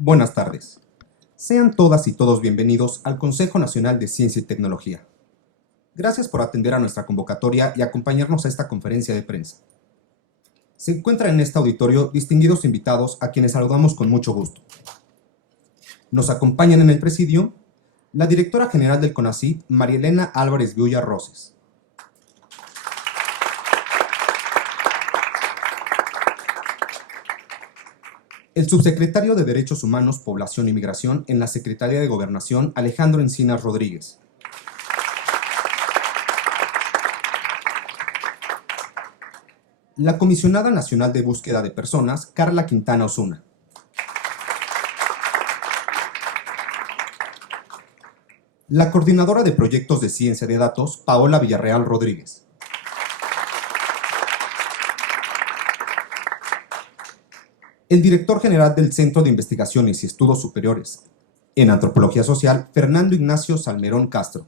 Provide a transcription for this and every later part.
Buenas tardes. Sean todas y todos bienvenidos al Consejo Nacional de Ciencia y Tecnología. Gracias por atender a nuestra convocatoria y acompañarnos a esta conferencia de prensa. Se encuentran en este auditorio distinguidos invitados a quienes saludamos con mucho gusto. Nos acompañan en el presidio la directora general del CONACYT, María Elena Álvarez Viuya Roses. El subsecretario de Derechos Humanos, Población y Migración en la Secretaría de Gobernación, Alejandro Encinas Rodríguez. La Comisionada Nacional de Búsqueda de Personas, Carla Quintana Osuna. La Coordinadora de Proyectos de Ciencia de Datos, Paola Villarreal Rodríguez. El Director General del Centro de Investigaciones y Estudios Superiores en Antropología Social, Fernando Ignacio Salmerón Castro.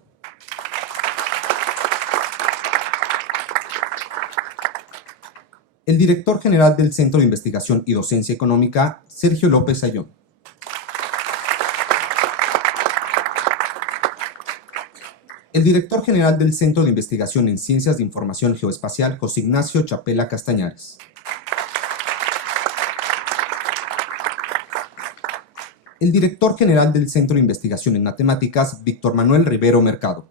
El Director General del Centro de Investigación y Docencia Económica, Sergio López Ayón. El Director General del Centro de Investigación en Ciencias de Información Geoespacial, José Ignacio Chapela Castañares. El Director General del Centro de Investigación en Matemáticas, Víctor Manuel Rivero Mercado.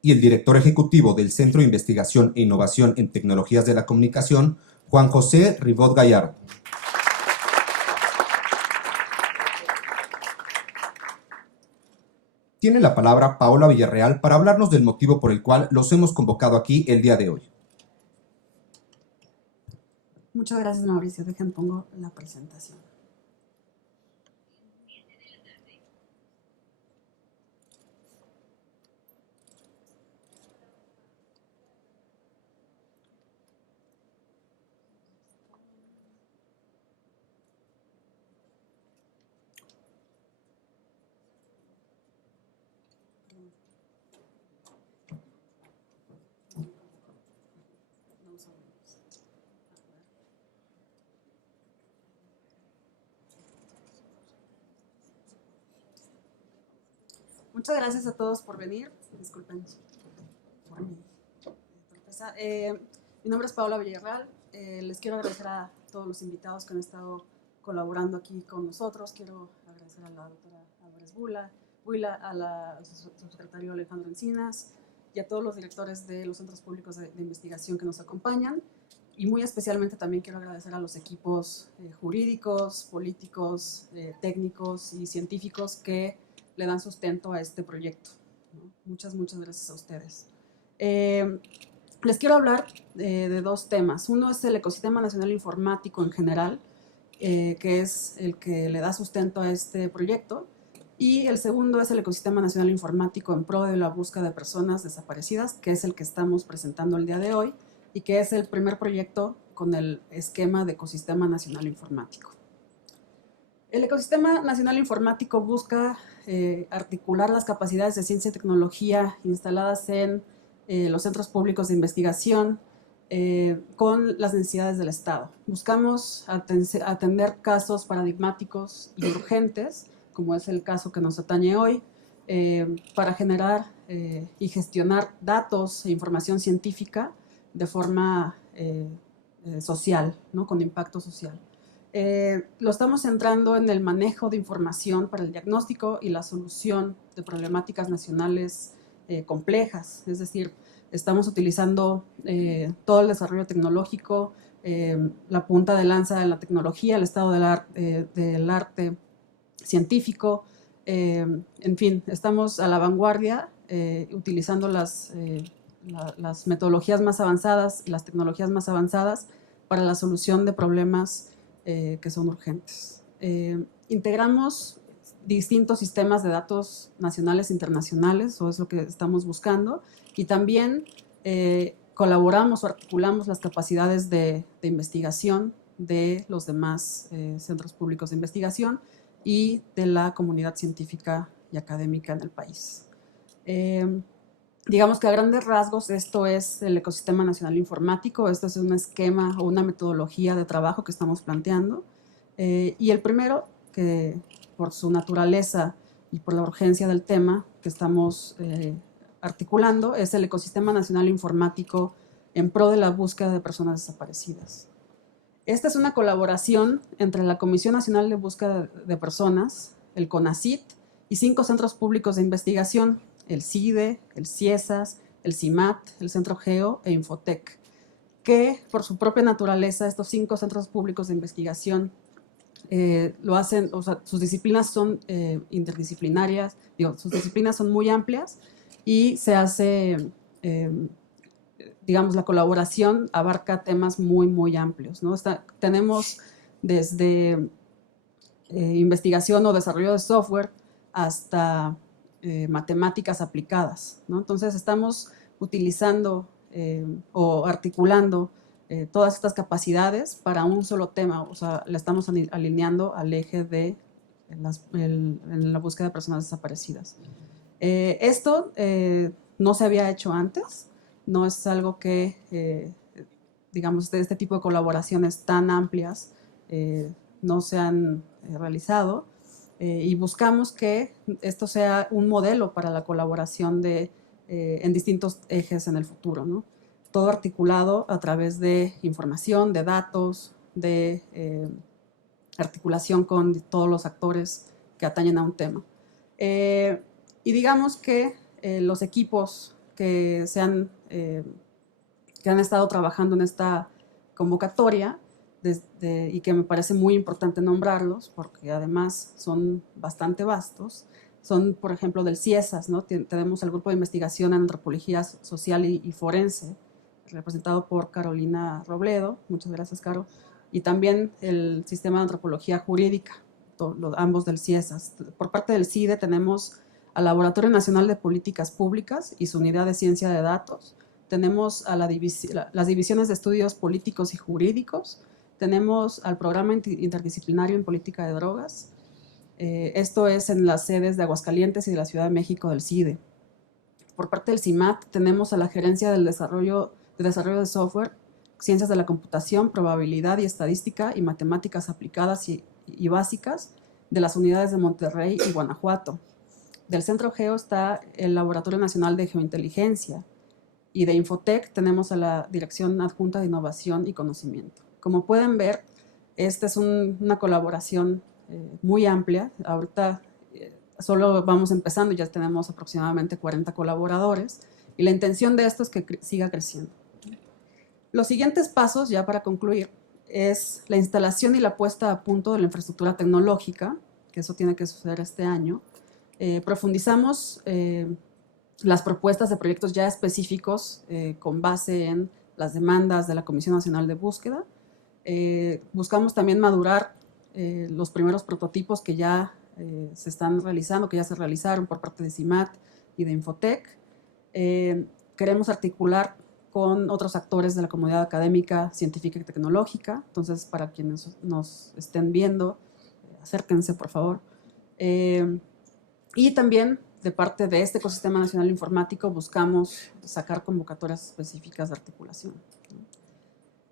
Y el Director Ejecutivo del Centro de Investigación e Innovación en Tecnologías de la Comunicación, Juan José Ribot Gallardo. Tiene la palabra Paola Villarreal para hablarnos del motivo por el cual los hemos convocado aquí el día de hoy. Muchas gracias, Mauricio. Dejen, pongo la presentación. Muchas gracias a todos por venir. Disculpen por mi torpeza. Mi nombre es Paola Villarreal. Les quiero agradecer a todos los invitados que han estado colaborando aquí con nosotros. Quiero agradecer a la doctora Álvarez Buila, al subsecretario Alejandro Encinas y a todos los directores de los centros públicos de investigación que nos acompañan. Y muy especialmente también quiero agradecer a los equipos jurídicos, políticos, técnicos y científicos que le dan sustento a este proyecto, ¿no? Muchas gracias a ustedes. Les quiero hablar de dos temas. Uno es el ecosistema nacional informático en general, que es el que le da sustento a este proyecto, y el segundo es el ecosistema nacional informático en pro de la búsqueda de personas desaparecidas, que es el que estamos presentando el día de hoy y que es el primer proyecto con el esquema de ecosistema nacional informático. El ecosistema nacional informático busca articular las capacidades de ciencia y tecnología instaladas en los centros públicos de investigación con las necesidades del Estado. Buscamos atender casos paradigmáticos y urgentes, como es el caso que nos atañe hoy, para generar y gestionar datos e información científica de forma social, ¿no? Con impacto social. Lo estamos centrando en el manejo de información para el diagnóstico y la solución de problemáticas nacionales complejas, es decir, estamos utilizando todo el desarrollo tecnológico, la punta de lanza de la tecnología, el estado del arte científico, en fin, estamos a la vanguardia utilizando las metodologías más avanzadas, las tecnologías más avanzadas para la solución de problemas que son urgentes. Integramos distintos sistemas de datos nacionales e internacionales, o es lo que estamos buscando, y también colaboramos o articulamos las capacidades de investigación de los demás centros públicos de investigación y de la comunidad científica y académica en el país. Digamos que a grandes rasgos esto es el ecosistema nacional informático, esto es un esquema o una metodología de trabajo que estamos planteando. Y el primero, que por su naturaleza y por la urgencia del tema que estamos articulando, es el ecosistema nacional informático en pro de la búsqueda de personas desaparecidas. Esta es una colaboración entre la Comisión Nacional de Búsqueda de Personas, el CONACYT y 5 centros públicos de investigación, el CIDE, el CIESAS, el CIMAT, el Centro Geo e Infotec, que por su propia naturaleza estos 5 centros públicos de investigación lo hacen, o sea, sus disciplinas son interdisciplinarias, digo, sus disciplinas son muy amplias y se hace, digamos, la colaboración abarca temas muy, muy amplios, ¿no? Tenemos desde investigación o desarrollo de software hasta matemáticas aplicadas, ¿no? Entonces estamos utilizando o articulando todas estas capacidades para un solo tema, o sea, la estamos alineando al eje de en la búsqueda de personas desaparecidas. Esto no se había hecho antes, no es algo que, digamos, este tipo de colaboraciones tan amplias no se han realizado y buscamos que esto sea un modelo para la colaboración en distintos ejes en el futuro, ¿no? Todo articulado a través de información, de datos, de articulación con todos los actores que atañen a un tema. Y digamos que los equipos que han estado trabajando en esta convocatoria y que me parece muy importante nombrarlos porque además son bastante vastos, son por ejemplo del CIESAS, ¿no? Tenemos el grupo de investigación en antropología social y forense, representado por Carolina Robledo, muchas gracias Caro, y también el sistema de antropología jurídica, ambos del CIESAS. Por parte del CIDE tenemos al Laboratorio Nacional de Políticas Públicas y su unidad de ciencia de datos, tenemos a las divisiones de estudios políticos y jurídicos, tenemos al programa interdisciplinario en política de drogas, esto es en las sedes de Aguascalientes y de la Ciudad de México del CIDE. Por parte del CIMAT tenemos a la Gerencia del Desarrollo de Software, Ciencias de la Computación, Probabilidad y Estadística y Matemáticas Aplicadas y Básicas de las unidades de Monterrey y Guanajuato. Del Centro Geo está el Laboratorio Nacional de Geointeligencia y de Infotec tenemos a la Dirección Adjunta de Innovación y Conocimiento. Como pueden ver, esta es una colaboración muy amplia. Ahorita solo vamos empezando, ya tenemos aproximadamente 40 colaboradores y la intención de esto es que siga creciendo. Los siguientes pasos, ya para concluir, es la instalación y la puesta a punto de la infraestructura tecnológica, que eso tiene que suceder este año. Profundizamos las propuestas de proyectos ya específicos con base en las demandas de la Comisión Nacional de Búsqueda. Buscamos también madurar los primeros prototipos que ya se están realizando, que ya se realizaron por parte de CIMAT y de Infotec. Queremos articular con otros actores de la comunidad académica, científica y tecnológica. Entonces, para quienes nos estén viendo, acérquense, por favor. Y también, de parte de este ecosistema nacional informático, buscamos sacar convocatorias específicas de articulación.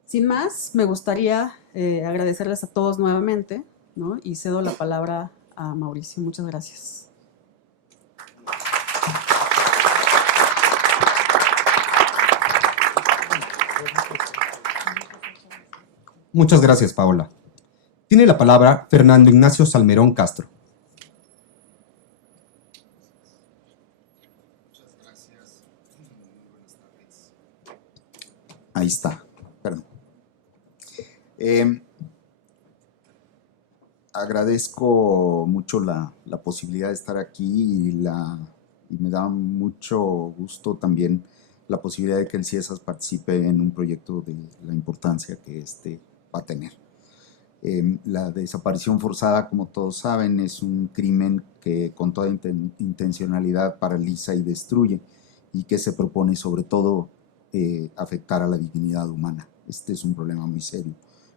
Sin más, me gustaría agradecerles a todos nuevamente, ¿no? Y cedo la palabra a Mauricio. Muchas gracias. Muchas gracias, Paola. Tiene la palabra Fernando Ignacio Salmerón Castro. Muchas gracias. Muy buenas tardes. Ahí está, perdón. Agradezco mucho la posibilidad de estar aquí y me da mucho gusto también la posibilidad de que el CIESAS participe en un proyecto de la importancia que va a tener. La desaparición forzada, como todos saben, es un crimen que con toda intencionalidad paraliza y destruye y que se propone sobre todo afectar a la dignidad humana. Este es un problema muy serio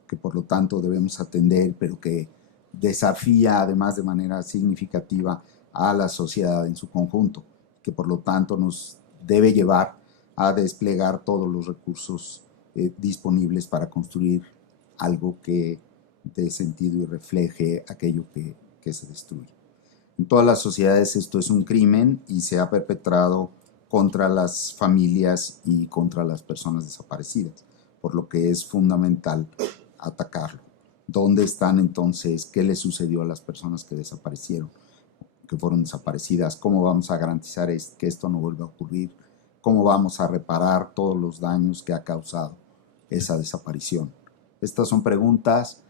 que por lo tanto debemos atender, pero que desafía además de manera significativa a la sociedad en su conjunto, que por lo tanto nos debe llevar a desplegar todos los recursos disponibles para construir algo que dé sentido y refleje aquello que se destruye. En todas las sociedades esto es un crimen y se ha perpetrado contra las familias y contra las personas desaparecidas, por lo que es fundamental atacarlo. ¿Dónde están entonces? ¿Qué le sucedió a las personas que desaparecieron, que fueron desaparecidas? ¿Cómo vamos a garantizar que esto no vuelva a ocurrir? ¿Cómo vamos a reparar todos los daños que ha causado esa desaparición? Estas son preguntas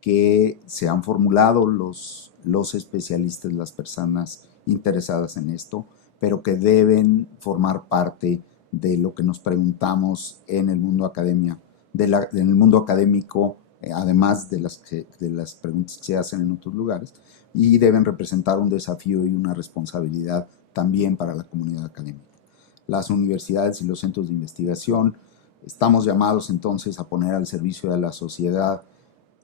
que se han formulado los especialistas, las personas interesadas en esto, pero que deben formar parte de lo que nos preguntamos en el mundo académico, además de las preguntas que se hacen en otros lugares, y deben representar un desafío y una responsabilidad también para la comunidad académica. Las universidades y los centros de investigación estamos llamados entonces a poner al servicio de la sociedad,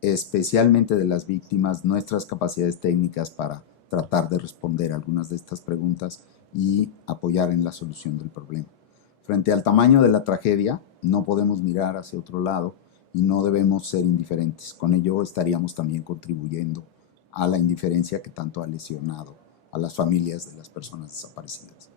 especialmente de las víctimas, nuestras capacidades técnicas para tratar de responder algunas de estas preguntas y apoyar en la solución del problema. Frente al tamaño de la tragedia, no podemos mirar hacia otro lado y no debemos ser indiferentes. Con ello estaríamos también contribuyendo a la indiferencia que tanto ha lesionado a las familias de las personas desaparecidas.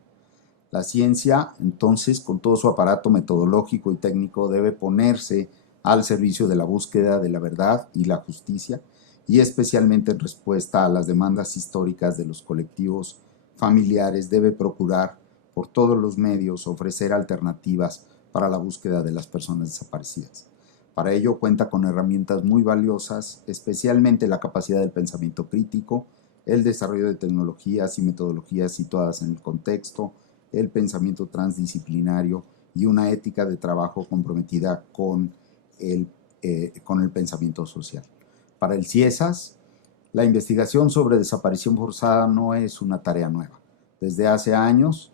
La ciencia, entonces, con todo su aparato metodológico y técnico, debe ponerse al servicio de la búsqueda de la verdad y la justicia, y especialmente en respuesta a las demandas históricas de los colectivos familiares, debe procurar por todos los medios ofrecer alternativas para la búsqueda de las personas desaparecidas. Para ello cuenta con herramientas muy valiosas, especialmente la capacidad del pensamiento crítico, el desarrollo de tecnologías y metodologías situadas en el contexto, el pensamiento transdisciplinario y una ética de trabajo comprometida con el pensamiento social. Para el CIESAS, la investigación sobre desaparición forzada no es una tarea nueva. Desde hace años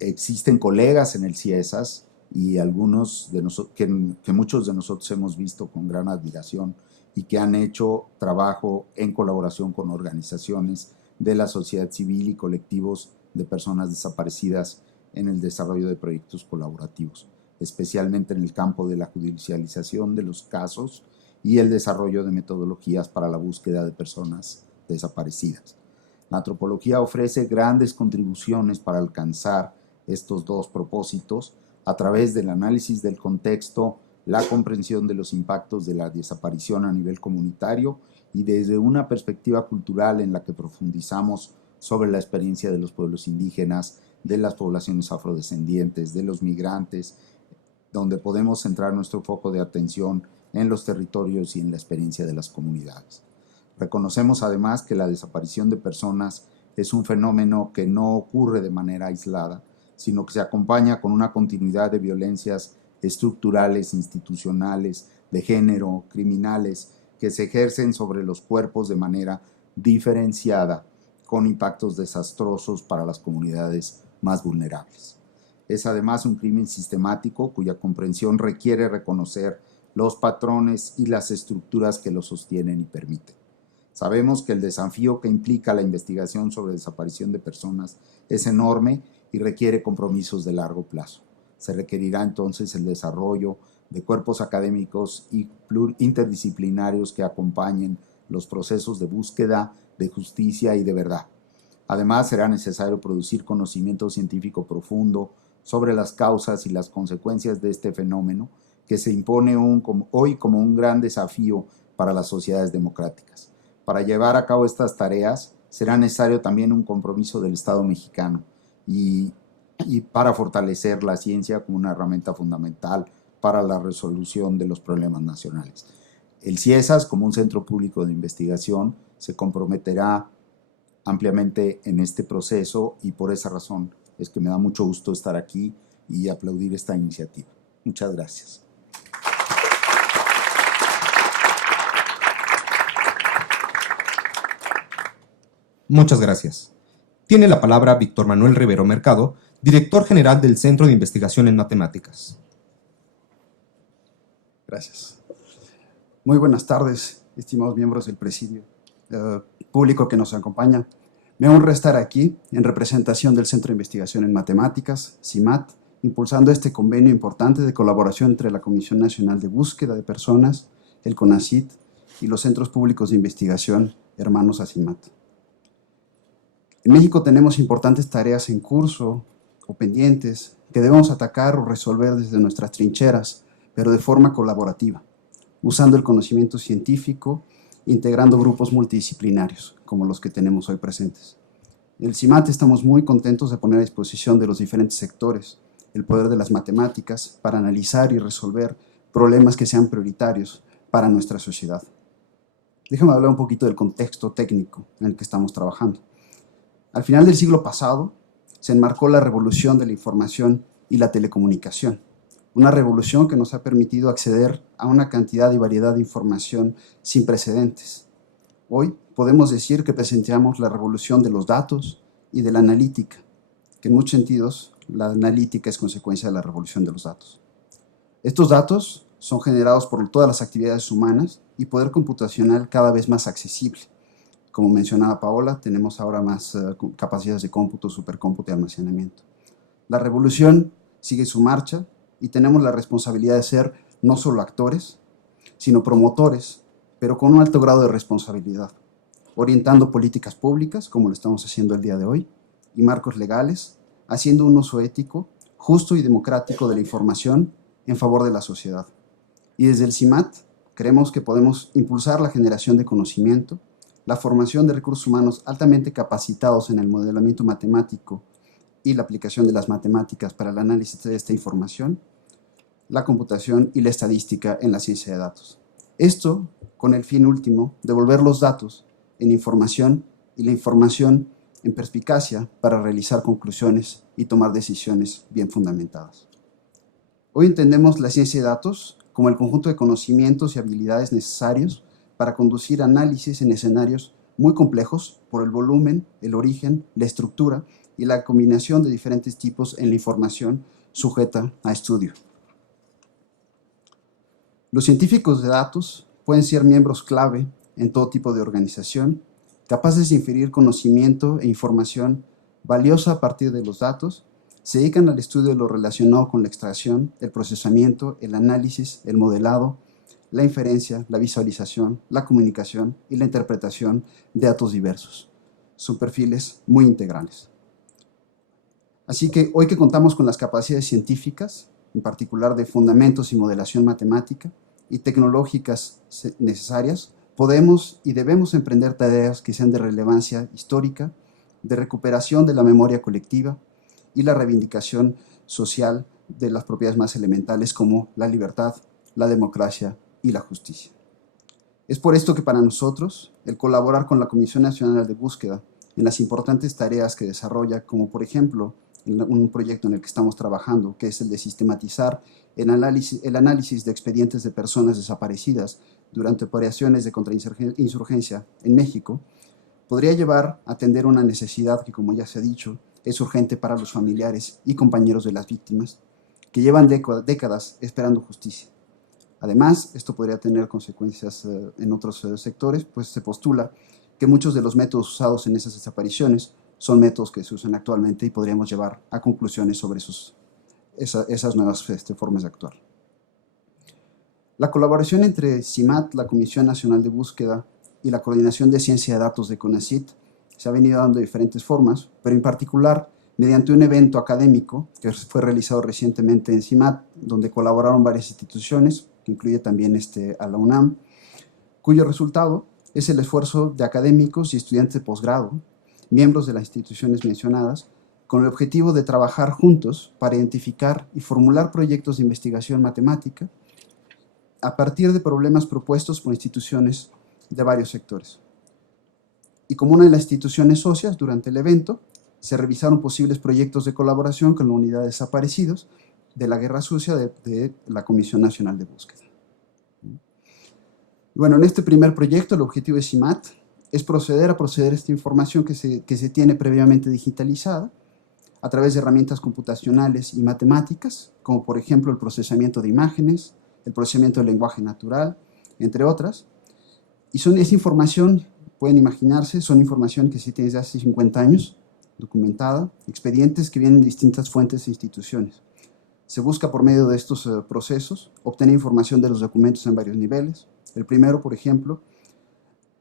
existen colegas en el CIESAS y algunos de que muchos de nosotros hemos visto con gran admiración y que han hecho trabajo en colaboración con organizaciones de la sociedad civil y colectivos de personas desaparecidas en el desarrollo de proyectos colaborativos, especialmente en el campo de la judicialización de los casos y el desarrollo de metodologías para la búsqueda de personas desaparecidas. La antropología ofrece grandes contribuciones para alcanzar estos dos propósitos a través del análisis del contexto, la comprensión de los impactos de la desaparición a nivel comunitario y desde una perspectiva cultural en la que profundizamos sobre la experiencia de los pueblos indígenas, de las poblaciones afrodescendientes, de los migrantes, donde podemos centrar nuestro foco de atención en los territorios y en la experiencia de las comunidades. Reconocemos además que la desaparición de personas es un fenómeno que no ocurre de manera aislada, sino que se acompaña con una continuidad de violencias estructurales, institucionales, de género, criminales, que se ejercen sobre los cuerpos de manera diferenciada, con impactos desastrosos para las comunidades más vulnerables. Es además un crimen sistemático cuya comprensión requiere reconocer los patrones y las estructuras que lo sostienen y permiten. Sabemos que el desafío que implica la investigación sobre desaparición de personas es enorme y requiere compromisos de largo plazo. Se requerirá entonces el desarrollo de cuerpos académicos y interdisciplinarios que acompañen los procesos de búsqueda, de justicia y de verdad. Además, será necesario producir conocimiento científico profundo sobre las causas y las consecuencias de este fenómeno que se impone hoy como un gran desafío para las sociedades democráticas. Para llevar a cabo estas tareas será necesario también un compromiso del Estado mexicano y para fortalecer la ciencia como una herramienta fundamental para la resolución de los problemas nacionales. El CIESAS, como un centro público de investigación, se comprometerá ampliamente en este proceso y por esa razón es que me da mucho gusto estar aquí y aplaudir esta iniciativa. Muchas gracias. Muchas gracias. Tiene la palabra Víctor Manuel Rivero Mercado, director general del Centro de Investigación en Matemáticas. Gracias. Muy buenas tardes, estimados miembros del presidio, público que nos acompaña. Me honra estar aquí en representación del Centro de Investigación en Matemáticas, CIMAT, impulsando este convenio importante de colaboración entre la Comisión Nacional de Búsqueda de Personas, el CONACYT y los Centros Públicos de Investigación hermanos a CIMAT. En México tenemos importantes tareas en curso o pendientes que debemos atacar o resolver desde nuestras trincheras, pero de forma colaborativa, usando el conocimiento científico, integrando grupos multidisciplinarios, como los que tenemos hoy presentes. En el CIMAT estamos muy contentos de poner a disposición de los diferentes sectores el poder de las matemáticas para analizar y resolver problemas que sean prioritarios para nuestra sociedad. Déjame hablar un poquito del contexto técnico en el que estamos trabajando. Al final del siglo pasado, se enmarcó la revolución de la información y la telecomunicación, una revolución que nos ha permitido acceder a una cantidad y variedad de información sin precedentes. Hoy podemos decir que presenciamos la revolución de los datos y de la analítica, que en muchos sentidos la analítica es consecuencia de la revolución de los datos. Estos datos son generados por todas las actividades humanas y poder computacional cada vez más accesible. Como mencionaba Paola, tenemos ahora más capacidades de cómputo, supercómputo y almacenamiento. La revolución sigue su marcha y tenemos la responsabilidad de ser no solo actores, sino promotores, pero con un alto grado de responsabilidad, orientando políticas públicas, como lo estamos haciendo el día de hoy, y marcos legales, haciendo un uso ético, justo y democrático de la información en favor de la sociedad. Y desde el CIMAT creemos que podemos impulsar la generación de conocimiento, la formación de recursos humanos altamente capacitados en el modelamiento matemático y la aplicación de las matemáticas para el análisis de esta información, la computación y la estadística en la ciencia de datos. Esto con el fin último de volver los datos en información y la información en perspicacia para realizar conclusiones y tomar decisiones bien fundamentadas. Hoy entendemos la ciencia de datos como el conjunto de conocimientos y habilidades necesarios para conducir análisis en escenarios muy complejos por el volumen, el origen, la estructura y la combinación de diferentes tipos en la información sujeta a estudio. Los científicos de datos pueden ser miembros clave en todo tipo de organización, capaces de inferir conocimiento e información valiosa a partir de los datos, se dedican al estudio de lo relacionado con la extracción, el procesamiento, el análisis, el modelado, la inferencia, la visualización, la comunicación y la interpretación de datos diversos. Son perfiles muy integrales. Así que hoy que contamos con las capacidades científicas, en particular de fundamentos y modelación matemática y tecnológicas necesarias, podemos y debemos emprender tareas que sean de relevancia histórica, de recuperación de la memoria colectiva y la reivindicación social de las propiedades más elementales como la libertad, la democracia y la justicia. Es por esto que para nosotros, el colaborar con la Comisión Nacional de Búsqueda en las importantes tareas que desarrolla, como por ejemplo en un proyecto en el que estamos trabajando, que es el de sistematizar el análisis de expedientes de personas desaparecidas durante operaciones de contrainsurgencia en México, podría llevar a atender una necesidad que, como ya se ha dicho, es urgente para los familiares y compañeros de las víctimas, que llevan décadas esperando justicia. Además, esto podría tener consecuencias en otros sectores, pues se postula que muchos de los métodos usados en esas desapariciones son métodos que se usan actualmente y podríamos llevar a conclusiones sobre esas nuevas formas de actuar. La colaboración entre CIMAT, la Comisión Nacional de Búsqueda, y la Coordinación de Ciencia de Datos de CONACYT se ha venido dando de diferentes formas, pero en particular mediante un evento académico que fue realizado recientemente en CIMAT, donde colaboraron varias instituciones, que incluye también a la UNAM, cuyo resultado es el esfuerzo de académicos y estudiantes de posgrado, miembros de las instituciones mencionadas, con el objetivo de trabajar juntos para identificar y formular proyectos de investigación matemática a partir de problemas propuestos por instituciones de varios sectores. Y como una de las instituciones socias, durante el evento, se revisaron posibles proyectos de colaboración con la Unidad de Desaparecidos de la Guerra Sucia de la Comisión Nacional de Búsqueda. Bueno, en este primer proyecto, el objetivo de CIMAT es proceder a esta información que se tiene previamente digitalizada a través de herramientas computacionales y matemáticas, como por ejemplo el procesamiento de imágenes, el procesamiento del lenguaje natural, entre otras. Y esa información pueden imaginarse, son información que se tiene desde hace 50 años, documentada, expedientes que vienen de distintas fuentes e instituciones. Se busca por medio de estos procesos obtener información de los documentos en varios niveles. El primero, por ejemplo,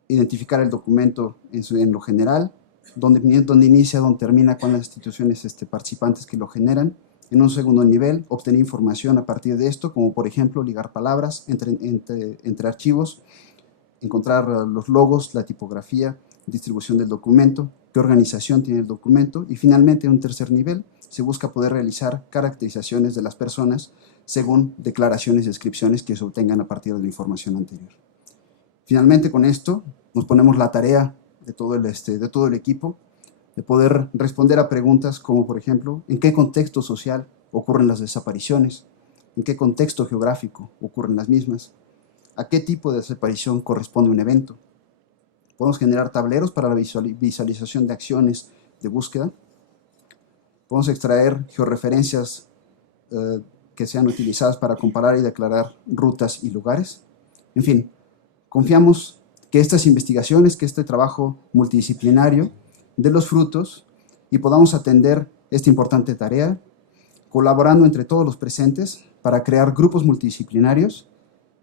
identificar el documento en lo general, dónde inicia, dónde termina, con las instituciones participantes que lo generan. En un segundo nivel, obtener información a partir de esto, como por ejemplo ligar palabras entre archivos, encontrar los logos, la tipografía, distribución del documento, qué organización tiene el documento, y finalmente en un tercer nivel se busca poder realizar caracterizaciones de las personas según declaraciones y descripciones que se obtengan a partir de la información anterior. Finalmente, con esto nos ponemos la tarea de todo el equipo de poder responder a preguntas como, por ejemplo, ¿en qué contexto social ocurren las desapariciones? ¿En qué contexto geográfico ocurren las mismas? ¿A qué tipo de desaparición corresponde un evento? Podemos generar tableros para la visualización de acciones de búsqueda. Podemos extraer georreferencias que sean utilizadas para comparar y declarar rutas y lugares. En fin, confiamos que estas investigaciones, que este trabajo multidisciplinario dé los frutos y podamos atender esta importante tarea, colaborando entre todos los presentes para crear grupos multidisciplinarios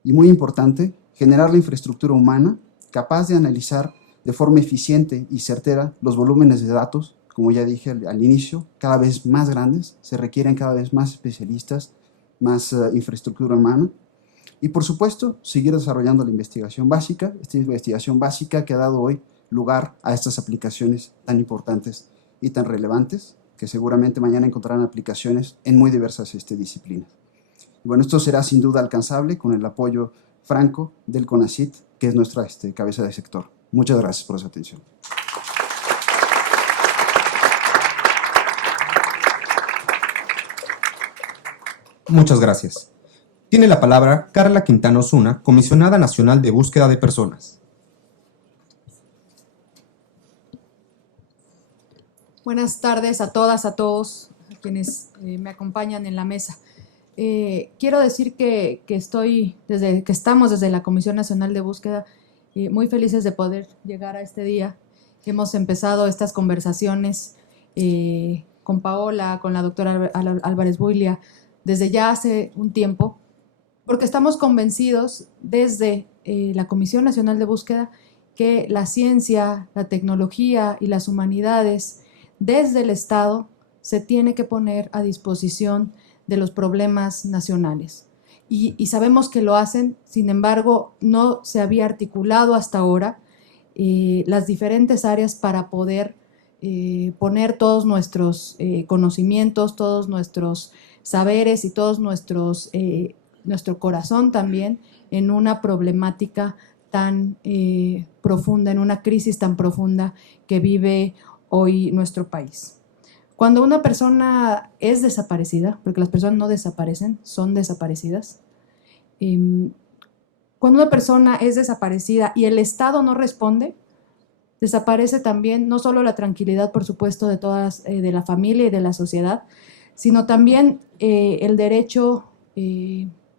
y, muy importante, generar la infraestructura humana capaz de analizar de forma eficiente y certera los volúmenes de datos, como ya dije al inicio, cada vez más grandes, se requieren cada vez más especialistas, más infraestructura humana, y por supuesto seguir desarrollando la investigación básica, esta investigación básica que ha dado hoy lugar a estas aplicaciones tan importantes y tan relevantes, que seguramente mañana encontrarán aplicaciones en muy diversas disciplinas. Y bueno, esto será sin duda alcanzable con el apoyo franco del CONACYT, que es nuestra cabeza de sector. Muchas gracias por su atención. Muchas gracias. Tiene la palabra Carla Quintana Osuna, Comisionada Nacional de Búsqueda de Personas. Buenas tardes a todas, a todos, a quienes me acompañan en la mesa. Quiero decir que estamos desde la Comisión Nacional de Búsqueda muy felices de poder llegar a este día. Hemos empezado estas conversaciones con Paola, con la doctora Álvarez Builia, desde ya hace un tiempo, porque estamos convencidos desde la Comisión Nacional de Búsqueda que la ciencia, la tecnología y las humanidades desde el Estado se tiene que poner a disposición de los problemas nacionales. Y sabemos que lo hacen, sin embargo, no se había articulado hasta ahora las diferentes áreas para poder poner todos nuestros conocimientos, todos nuestros saberes y todos nuestro corazón también en una problemática tan profunda, en una crisis tan profunda que vive hoy nuestro país. Cuando una persona es desaparecida, porque las personas no desaparecen, son desaparecidas, cuando una persona es desaparecida y el Estado no responde, desaparece también no solo la tranquilidad, por supuesto, de la familia y de la sociedad, sino también el derecho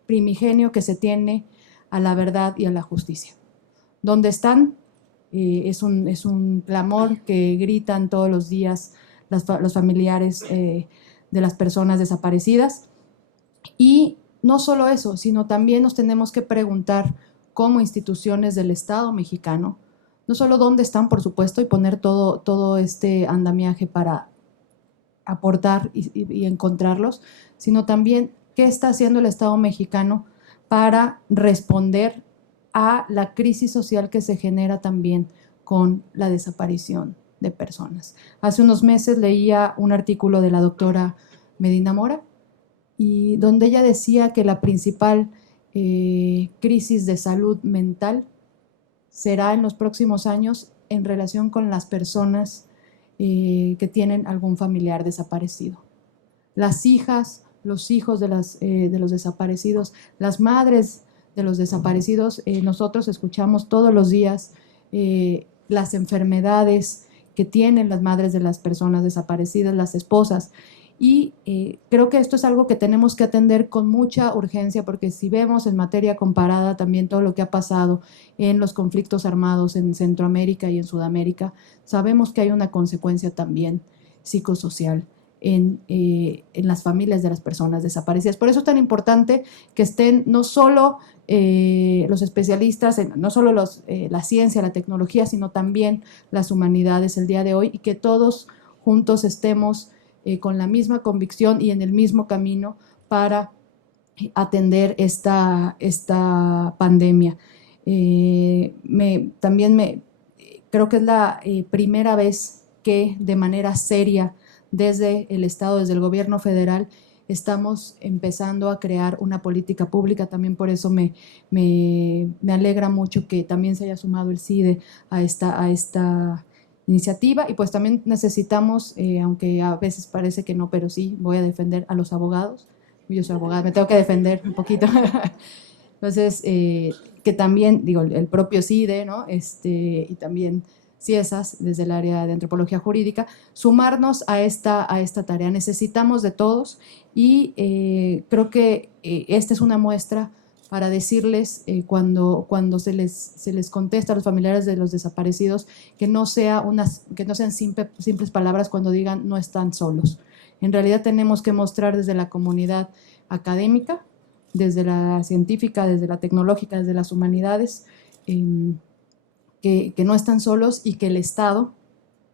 primigenio que se tiene a la verdad y a la justicia. ¿Dónde están? Es un clamor que gritan todos los días los familiares de las personas desaparecidas. Y no solo eso, sino también nos tenemos que preguntar como instituciones del Estado mexicano, no solo dónde están, por supuesto, y poner todo este andamiaje para aportar y encontrarlos, sino también qué está haciendo el Estado mexicano para responder a la crisis social que se genera también con la desaparición de personas. Hace unos meses leía un artículo de la doctora Medina Mora, y donde ella decía que la principal crisis de salud mental será en los próximos años en relación con las personas que tienen algún familiar desaparecido. Las hijas, los hijos de los desaparecidos, las madres de los desaparecidos, nosotros escuchamos todos los días las enfermedades que tienen las madres de las personas desaparecidas, las esposas, Y creo que esto es algo que tenemos que atender con mucha urgencia, porque si vemos en materia comparada también todo lo que ha pasado en los conflictos armados en Centroamérica y en Sudamérica, sabemos que hay una consecuencia también psicosocial en las familias de las personas desaparecidas. Por eso es tan importante que estén no solo los especialistas, no solo la ciencia, la tecnología, sino también las humanidades el día de hoy, y que todos juntos estemos con la misma convicción y en el mismo camino para atender esta pandemia. Creo que es la primera vez que de manera seria desde el Estado, desde el gobierno federal, estamos empezando a crear una política pública. También por eso me alegra mucho que también se haya sumado el CIDE a esta iniciativa, y pues también necesitamos, aunque a veces parece que no, pero sí, voy a defender a los abogados. Yo soy abogada, me tengo que defender un poquito. Entonces, que también, digo, el propio CIDE, ¿no? Y también CIESAS, desde el área de antropología jurídica, sumarnos a esta tarea. Necesitamos de todos, y creo que esta es una muestra para decirles cuando se les contesta a los familiares de los desaparecidos que no sean simples palabras cuando digan no están solos. En realidad tenemos que mostrar desde la comunidad académica, desde la científica, desde la tecnológica, desde las humanidades, que no están solos y que el Estado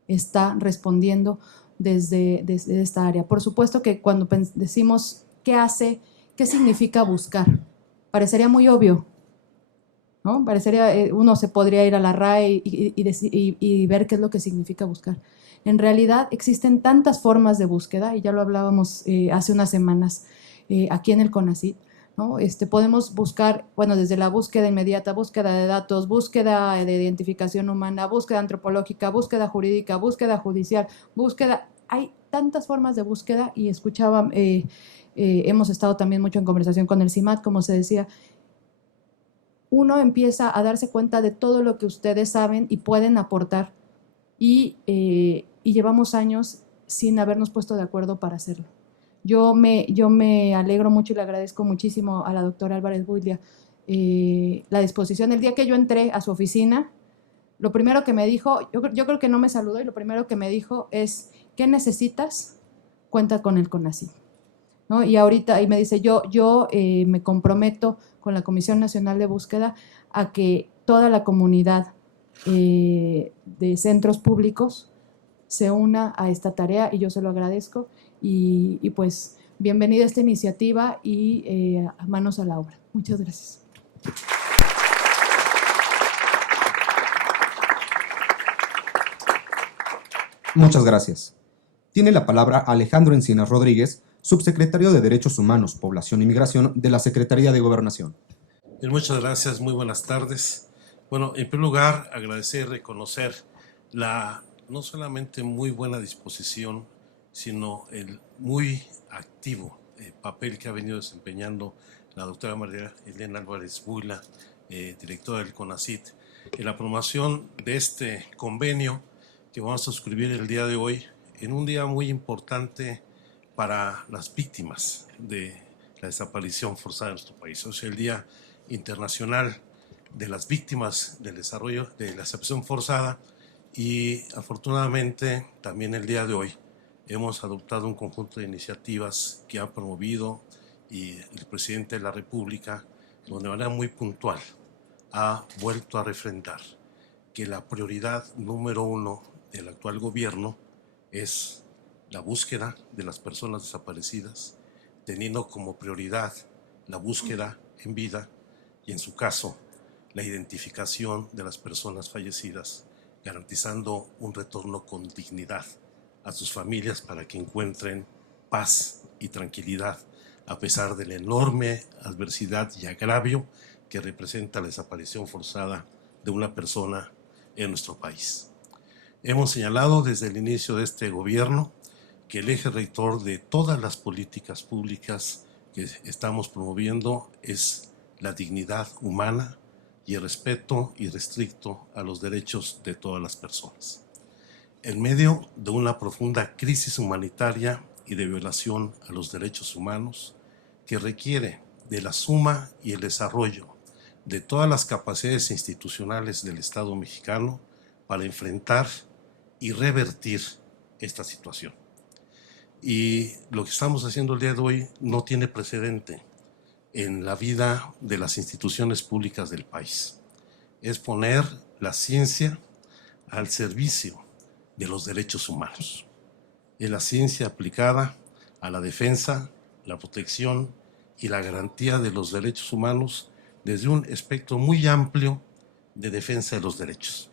está respondiendo desde esta área. Por supuesto que cuando decimos qué significa buscar, parecería muy obvio, ¿no? Uno se podría ir a la RAE y ver qué es lo que significa buscar. En realidad existen tantas formas de búsqueda, y ya lo hablábamos hace unas semanas aquí en el CONACYT, ¿no? Podemos buscar, bueno, desde la búsqueda inmediata, búsqueda de datos, búsqueda de identificación humana, búsqueda antropológica, búsqueda jurídica, búsqueda judicial, hay tantas formas de búsqueda. Y escuchaba, hemos estado también mucho en conversación con el CIMAT, como se decía, uno empieza a darse cuenta de todo lo que ustedes saben y pueden aportar, y llevamos años sin habernos puesto de acuerdo para hacerlo. Yo me alegro mucho y le agradezco muchísimo a la doctora Álvarez Builia la disposición. El día que yo entré a su oficina, lo primero que me dijo, yo creo que no me saludó, y lo primero que me dijo es: ¿qué necesitas? Cuenta con el CONACYT, ¿no? Y ahorita, y me dice, yo me comprometo con la Comisión Nacional de Búsqueda a que toda la comunidad de centros públicos se una a esta tarea, y yo se lo agradezco. Y pues bienvenida a esta iniciativa, y manos a la obra. Muchas gracias. Muchas gracias. Tiene la palabra Alejandro Encinas Rodríguez, subsecretario de Derechos Humanos, Población y Migración de la Secretaría de Gobernación. Bien, muchas gracias, muy buenas tardes. Bueno, en primer lugar, agradecer y reconocer no solamente muy buena disposición, sino el muy activo papel que ha venido desempeñando la doctora María Elena Álvarez Builia, directora del CONACYT, en la promoción de este convenio que vamos a suscribir el día de hoy, en un día muy importante para las víctimas de la desaparición forzada en nuestro país. Es el Día Internacional de las Víctimas del Desarrollo de la Desaparición Forzada, y afortunadamente también el día de hoy hemos adoptado un conjunto de iniciativas que ha promovido y el presidente de la República, donde de manera muy puntual ha vuelto a refrendar que la prioridad número uno del actual gobierno es la búsqueda de las personas desaparecidas, teniendo como prioridad la búsqueda en vida y, en su caso, la identificación de las personas fallecidas, garantizando un retorno con dignidad a sus familias para que encuentren paz y tranquilidad a pesar de la enorme adversidad y agravio que representa la desaparición forzada de una persona en nuestro país. Hemos señalado desde el inicio de este gobierno que el eje rector de todas las políticas públicas que estamos promoviendo es la dignidad humana y el respeto irrestricto a los derechos de todas las personas. En medio de una profunda crisis humanitaria y de violación a los derechos humanos que requiere de la suma y el desarrollo de todas las capacidades institucionales del Estado mexicano para enfrentar y revertir esta situación. Y lo que estamos haciendo el día de hoy no tiene precedente en la vida de las instituciones públicas del país. Es poner la ciencia al servicio de los derechos humanos. Es la ciencia aplicada a la defensa, la protección y la garantía de los derechos humanos desde un espectro muy amplio de defensa de los derechos.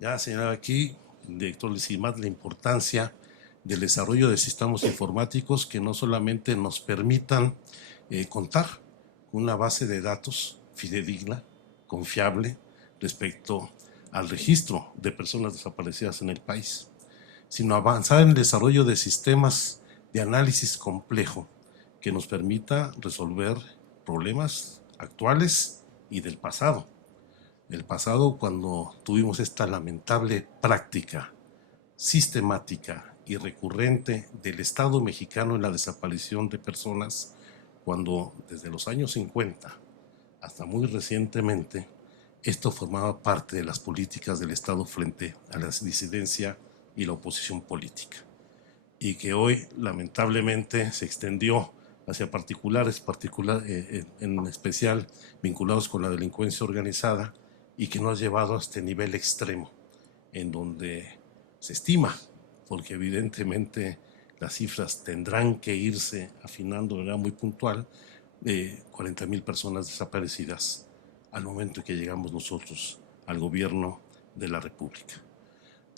Ya señalaba aquí el director del CIMAT la importancia del desarrollo de sistemas informáticos que no solamente nos permitan contar con una base de datos fidedigna, confiable, respecto al registro de personas desaparecidas en el país, sino avanzar en el desarrollo de sistemas de análisis complejo que nos permita resolver problemas actuales y del pasado. El pasado, cuando tuvimos esta lamentable práctica sistemática y recurrente del Estado mexicano en la desaparición de personas, cuando desde los años 50 hasta muy recientemente esto formaba parte de las políticas del Estado frente a la disidencia y la oposición política, y que hoy lamentablemente se extendió hacia particulares, en especial vinculados con la delincuencia organizada, y que nos ha llevado a este nivel extremo, en donde se estima, porque evidentemente las cifras tendrán que irse afinando de manera muy puntual, de 40,000 personas desaparecidas al momento en que llegamos nosotros al gobierno de la República.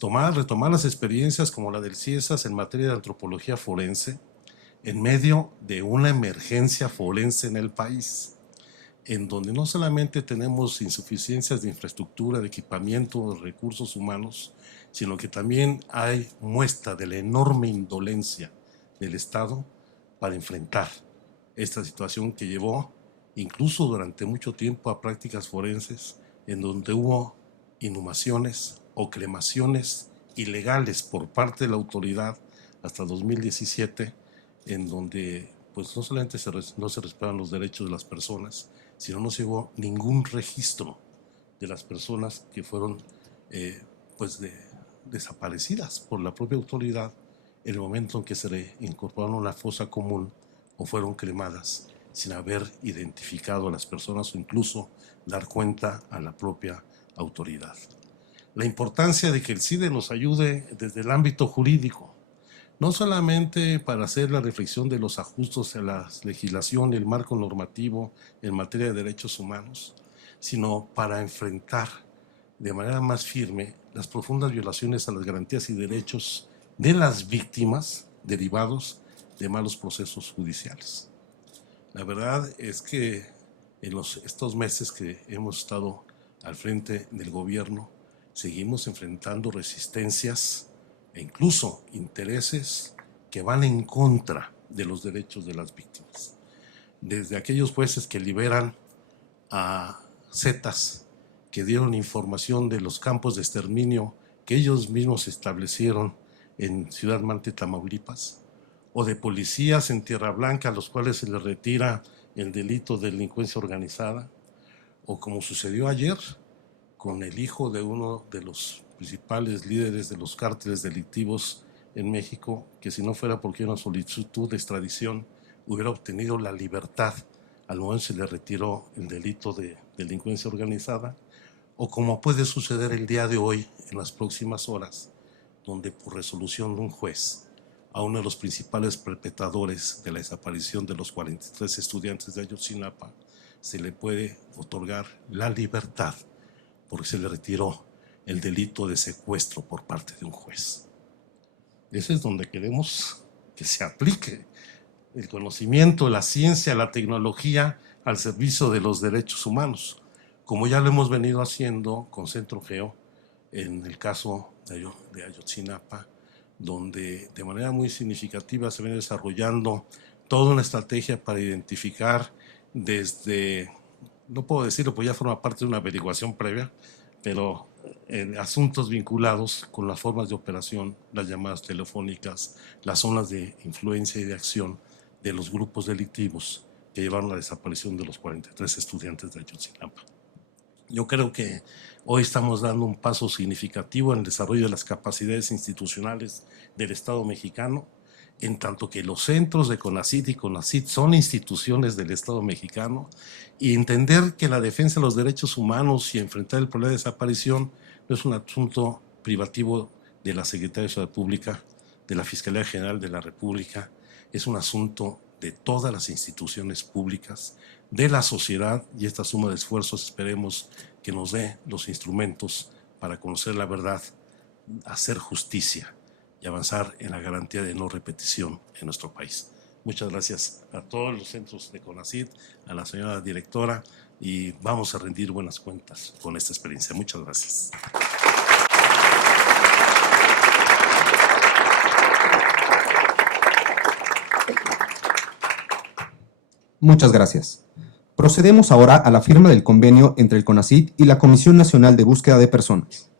Retomar las experiencias como la del CIESAS en materia de antropología forense en medio de una emergencia forense en el país, en donde no solamente tenemos insuficiencias de infraestructura, de equipamiento, de recursos humanos, sino que también hay muestra de la enorme indolencia del Estado para enfrentar esta situación que llevó incluso durante mucho tiempo a prácticas forenses en donde hubo inhumaciones o cremaciones ilegales por parte de la autoridad hasta 2017, en donde pues no solamente no se respetaban los derechos de las personas, sino no se hubo ningún registro de las personas que fueron desaparecidas por la propia autoridad en el momento en que se incorporaron a una fosa común o fueron cremadas sin haber identificado a las personas o incluso dar cuenta a la propia autoridad. La importancia de que el CIDE nos ayude desde el ámbito jurídico, no solamente para hacer la reflexión de los ajustes a la legislación y el marco normativo en materia de derechos humanos, sino para enfrentar de manera más firme las profundas violaciones a las garantías y derechos de las víctimas derivados de malos procesos judiciales. La verdad es que en estos meses que hemos estado al frente del gobierno, seguimos enfrentando resistencias e incluso intereses que van en contra de los derechos de las víctimas. Desde aquellos jueces que liberan a zetas que dieron información de los campos de exterminio que ellos mismos establecieron en Ciudad Mante, Tamaulipas, o de policías en Tierra Blanca a los cuales se les retira el delito de delincuencia organizada, o como sucedió ayer con el hijo de uno de los principales líderes de los cárteles delictivos en México, que si no fuera porque una solicitud de extradición hubiera obtenido la libertad, al momento se le retiró el delito de delincuencia organizada, o como puede suceder el día de hoy en las próximas horas, donde por resolución de un juez a uno de los principales perpetradores de la desaparición de los 43 estudiantes de Ayotzinapa se le puede otorgar la libertad porque se le retiró el delito de secuestro por parte de un juez. Ese es donde queremos que se aplique el conocimiento, la ciencia, la tecnología al servicio de los derechos humanos, como ya lo hemos venido haciendo con Centro Geo en el caso de Ayotzinapa, donde de manera muy significativa se viene desarrollando toda una estrategia para identificar desde, no puedo decirlo, pues ya forma parte de una averiguación previa, pero en asuntos vinculados con las formas de operación, las llamadas telefónicas, las zonas de influencia y de acción de los grupos delictivos que llevaron a la desaparición de los 43 estudiantes de Ayotzinapa. Yo creo que hoy estamos dando un paso significativo en el desarrollo de las capacidades institucionales del Estado mexicano, en tanto que los centros de CONACYT y CONACYT son instituciones del Estado mexicano, y entender que la defensa de los derechos humanos y enfrentar el problema de desaparición no es un asunto privativo de la Secretaría de Seguridad Pública, de la Fiscalía General de la República, es un asunto de todas las instituciones públicas, de la sociedad, y esta suma de esfuerzos esperemos que nos dé los instrumentos para conocer la verdad, hacer justicia y avanzar en la garantía de no repetición en nuestro país. Muchas gracias a todos los centros de CONACYT, a la señora directora, y vamos a rendir buenas cuentas con esta experiencia. Muchas gracias. Muchas gracias. Procedemos ahora a la firma del convenio entre el CONACYT y la Comisión Nacional de Búsqueda de Personas.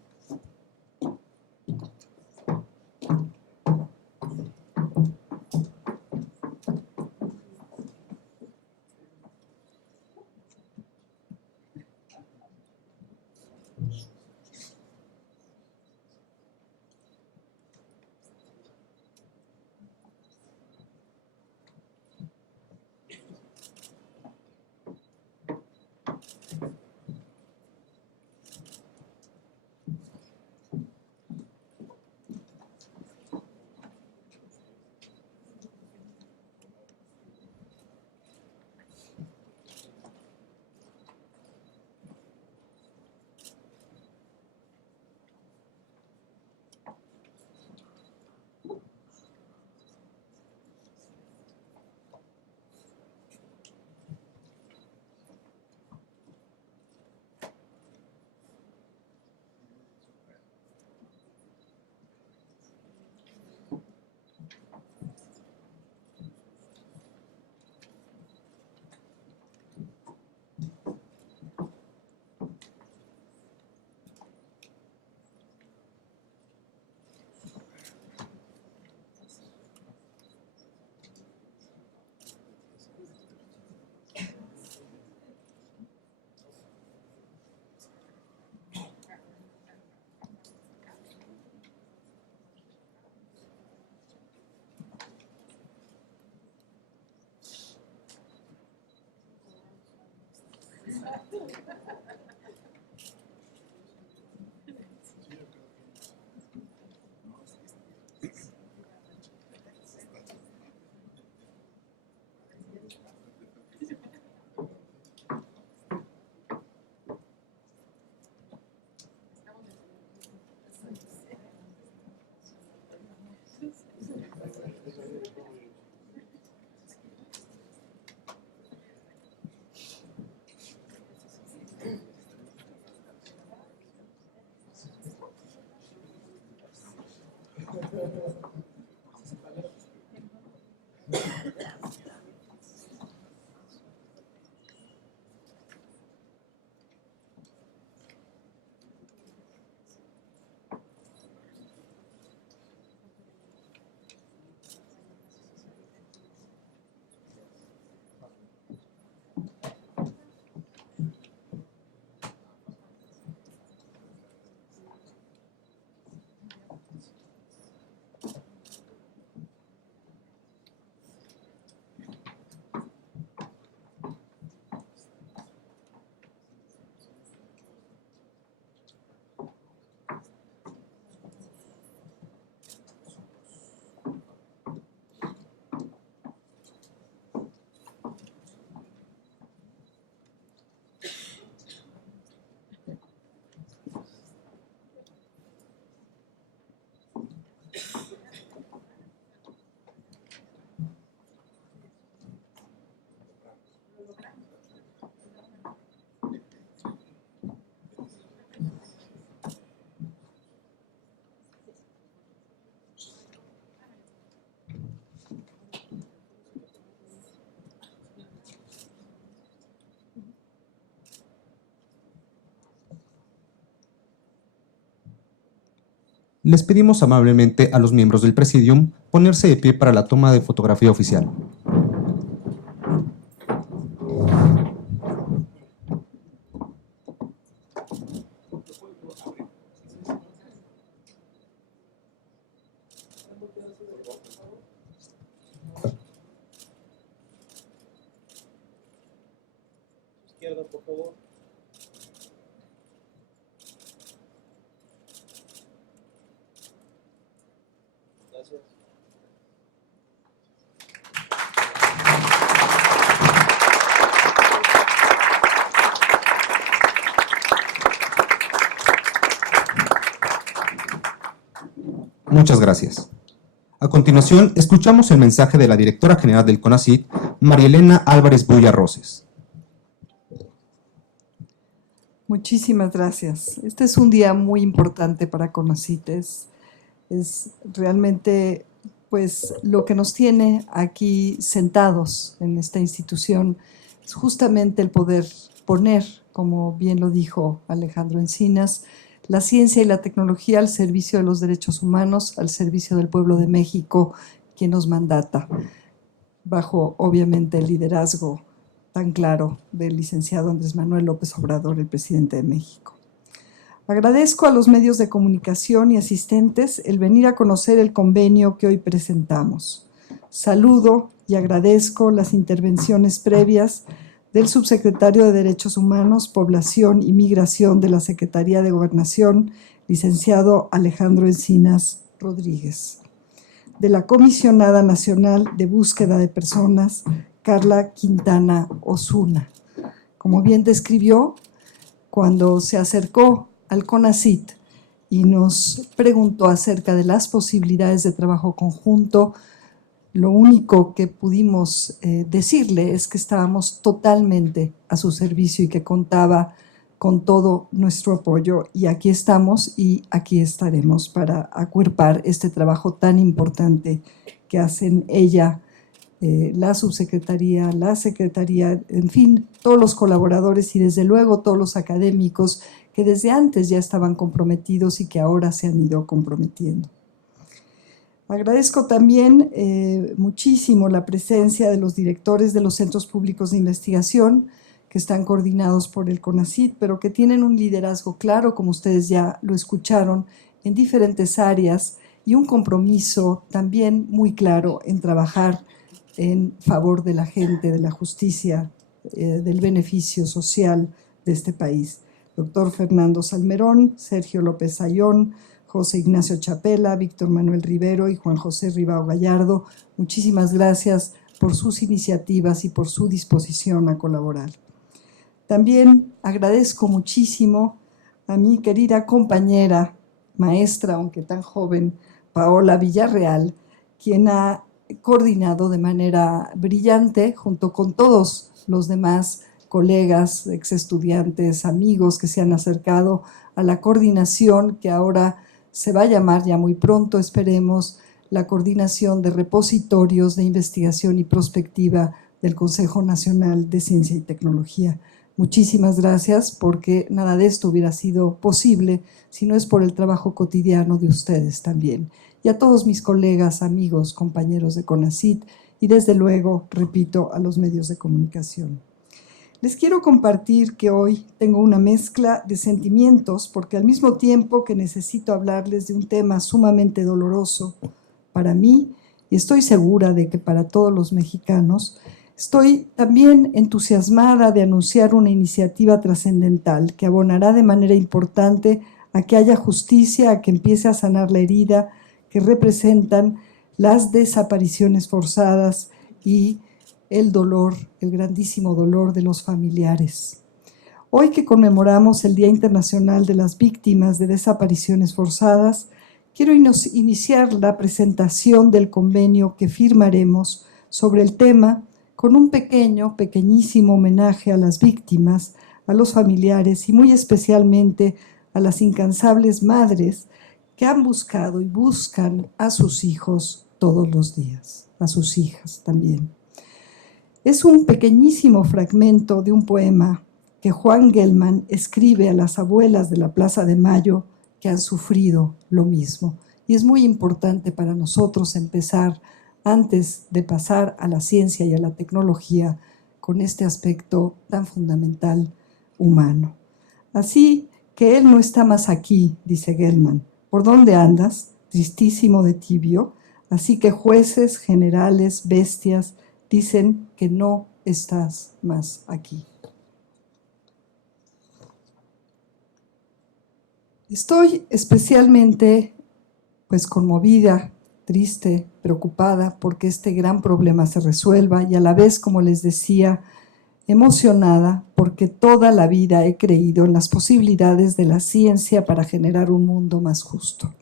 Les pedimos amablemente a los miembros del Presidium ponerse de pie para la toma de fotografía oficial. Izquierda, por favor. Gracias. Muchas gracias. A continuación, escuchamos el mensaje de la directora general del CONACYT, María Elena Álvarez Bulla Roses. Muchísimas gracias. Este es un día muy importante para CONACYT. Es realmente pues, lo que nos tiene aquí sentados en esta institución. Es justamente el poder poner, como bien lo dijo Alejandro Encinas, la ciencia y la tecnología al servicio de los derechos humanos, al servicio del pueblo de México, quien nos mandata, bajo obviamente el liderazgo tan claro del licenciado Andrés Manuel López Obrador, el presidente de México. Agradezco a los medios de comunicación y asistentes el venir a conocer el convenio que hoy presentamos. Saludo y agradezco las intervenciones previas del subsecretario de Derechos Humanos, Población y Migración de la Secretaría de Gobernación, licenciado Alejandro Encinas Rodríguez, de la Comisionada Nacional de Búsqueda de Personas, Carla Quintana Osuna. Como bien describió, cuando se acercó al CONACYT y nos preguntó acerca de las posibilidades de trabajo conjunto, lo único que pudimos decirle es que estábamos totalmente a su servicio y que contaba con todo nuestro apoyo. Y aquí estamos y aquí estaremos para acuerpar este trabajo tan importante que hacen ella, la subsecretaría, la secretaría, en fin, todos los colaboradores y desde luego todos los académicos que desde antes ya estaban comprometidos y que ahora se han ido comprometiendo. Agradezco también muchísimo la presencia de los directores de los centros públicos de investigación que están coordinados por el CONACYT, pero que tienen un liderazgo claro, como ustedes ya lo escucharon, en diferentes áreas y un compromiso también muy claro en trabajar en favor de la gente, de la justicia, del beneficio social de este país. Doctor Fernando Salmerón, Sergio López Ayón, José Ignacio Chapela, Víctor Manuel Rivero y Juan José Ribao Gallardo, muchísimas gracias por sus iniciativas y por su disposición a colaborar. También agradezco muchísimo a mi querida compañera, maestra, aunque tan joven, Paola Villarreal, quien ha coordinado de manera brillante, junto con todos los demás colegas, exestudiantes, amigos que se han acercado a la coordinación que ahora se va a llamar ya muy pronto, esperemos, la coordinación de repositorios de investigación y prospectiva del Consejo Nacional de Ciencia y Tecnología. Muchísimas gracias, porque nada de esto hubiera sido posible si no es por el trabajo cotidiano de ustedes también. Y a todos mis colegas, amigos, compañeros de CONACYT y desde luego, repito, a los medios de comunicación. Les quiero compartir que hoy tengo una mezcla de sentimientos porque al mismo tiempo que necesito hablarles de un tema sumamente doloroso para mí y estoy segura de que para todos los mexicanos, estoy también entusiasmada de anunciar una iniciativa trascendental que abonará de manera importante a que haya justicia, a que empiece a sanar la herida que representan las desapariciones forzadas y el dolor, el grandísimo dolor de los familiares. Hoy que conmemoramos el Día Internacional de las Víctimas de Desapariciones Forzadas, quiero iniciar la presentación del convenio que firmaremos sobre el tema con un pequeñísimo homenaje a las víctimas, a los familiares y muy especialmente a las incansables madres que han buscado y buscan a sus hijos todos los días, a sus hijas también. Es un pequeñísimo fragmento de un poema que Juan Gelman escribe a las abuelas de la Plaza de Mayo que han sufrido lo mismo. Y es muy importante para nosotros empezar, antes de pasar a la ciencia y a la tecnología, con este aspecto tan fundamental humano. Así que él no está más aquí, dice Gell-Mann. ¿Por dónde andas? Tristísimo de tibio. Así que jueces, generales, bestias, dicen que no estás más aquí. Estoy especialmente conmovida, triste, preocupada porque este gran problema se resuelva y a la vez, como les decía, emocionada porque toda la vida he creído en las posibilidades de la ciencia para generar un mundo más justo.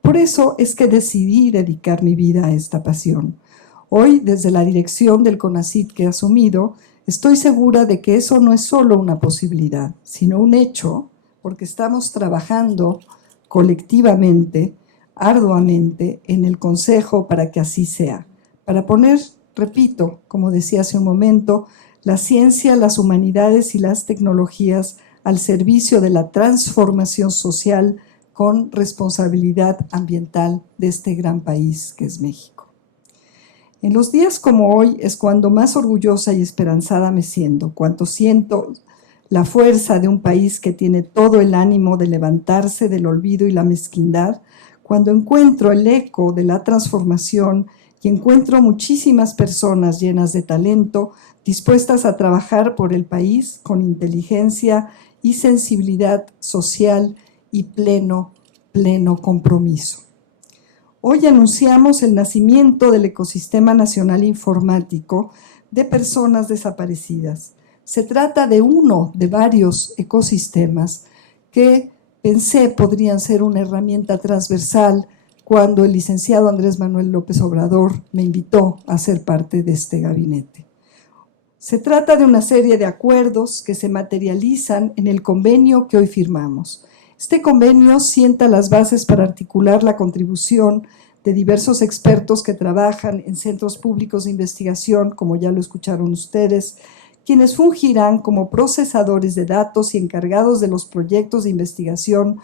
Por eso es que decidí dedicar mi vida a esta pasión. Hoy, desde la dirección del CONACYT que he asumido, estoy segura de que eso no es solo una posibilidad, sino un hecho, porque estamos trabajando colectivamente, arduamente, en el Consejo para que así sea. Para poner, repito, como decía hace un momento, la ciencia, las humanidades y las tecnologías al servicio de la transformación social con responsabilidad ambiental de este gran país que es México. En los días como hoy es cuando más orgullosa y esperanzada me siento, cuando siento la fuerza de un país que tiene todo el ánimo de levantarse del olvido y la mezquindad, cuando encuentro el eco de la transformación y encuentro muchísimas personas llenas de talento, dispuestas a trabajar por el país con inteligencia y sensibilidad social y pleno compromiso. Hoy anunciamos el nacimiento del Ecosistema Nacional Informático de Personas Desaparecidas. Se trata de uno de varios ecosistemas que pensé podrían ser una herramienta transversal cuando el licenciado Andrés Manuel López Obrador me invitó a ser parte de este gabinete. Se trata de una serie de acuerdos que se materializan en el convenio que hoy firmamos. Este convenio sienta las bases para articular la contribución de diversos expertos que trabajan en centros públicos de investigación, como ya lo escucharon ustedes, quienes fungirán como procesadores de datos y encargados de los proyectos de investigación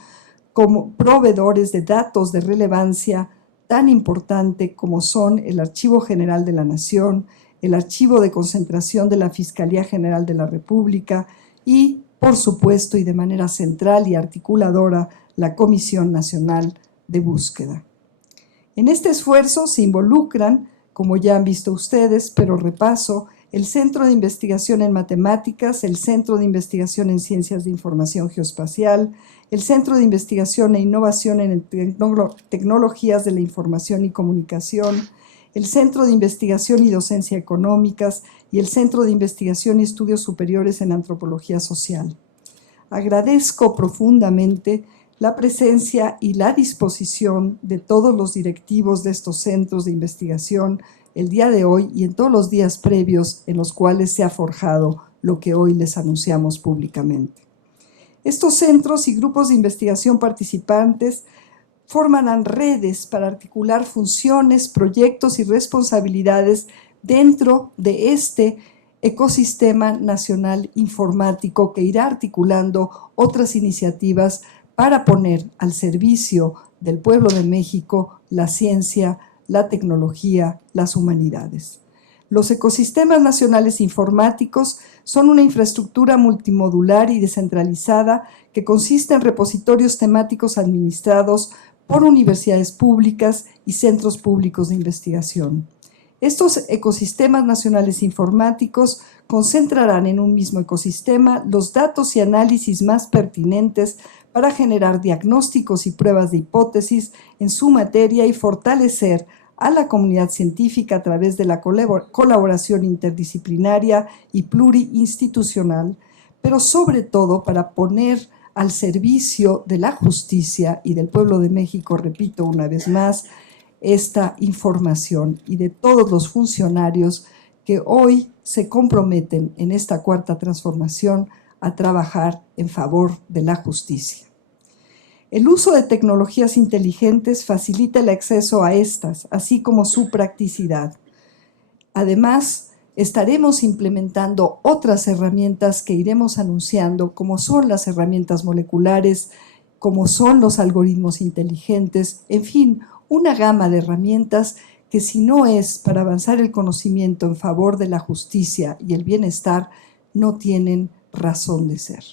como proveedores de datos de relevancia tan importante como son el Archivo General de la Nación, el Archivo de Concentración de la Fiscalía General de la República y, por supuesto, y de manera central y articuladora, la Comisión Nacional de Búsqueda. En este esfuerzo se involucran, como ya han visto ustedes, pero repaso, el Centro de Investigación en Matemáticas, el Centro de Investigación en Ciencias de Información Geoespacial, el Centro de Investigación e Innovación en Tecnologías de la Información y Comunicación, el Centro de Investigación y Docencia Económicas y el Centro de Investigación y Estudios Superiores en Antropología Social. Agradezco profundamente la presencia y la disposición de todos los directivos de estos centros de investigación el día de hoy y en todos los días previos en los cuales se ha forjado lo que hoy les anunciamos públicamente. Estos centros y grupos de investigación participantes forman redes para articular funciones, proyectos y responsabilidades dentro de este ecosistema nacional informático que irá articulando otras iniciativas para poner al servicio del pueblo de México la ciencia, la tecnología, las humanidades. Los ecosistemas nacionales informáticos son una infraestructura multimodular y descentralizada que consiste en repositorios temáticos administrados por universidades públicas y centros públicos de investigación. Estos ecosistemas nacionales informáticos concentrarán en un mismo ecosistema los datos y análisis más pertinentes para generar diagnósticos y pruebas de hipótesis en su materia y fortalecer a la comunidad científica a través de la colaboración interdisciplinaria y pluriinstitucional, pero sobre todo para poner al servicio de la justicia y del pueblo de México, repito una vez más, esta información y de todos los funcionarios que hoy se comprometen en esta cuarta transformación a trabajar en favor de la justicia. El uso de tecnologías inteligentes facilita el acceso a estas, así como su practicidad. Además, estaremos implementando otras herramientas que iremos anunciando, como son las herramientas moleculares como son los algoritmos inteligentes, en fin, una gama de herramientas que si no es para avanzar el conocimiento en favor de la justicia y el bienestar, no tienen razón de ser.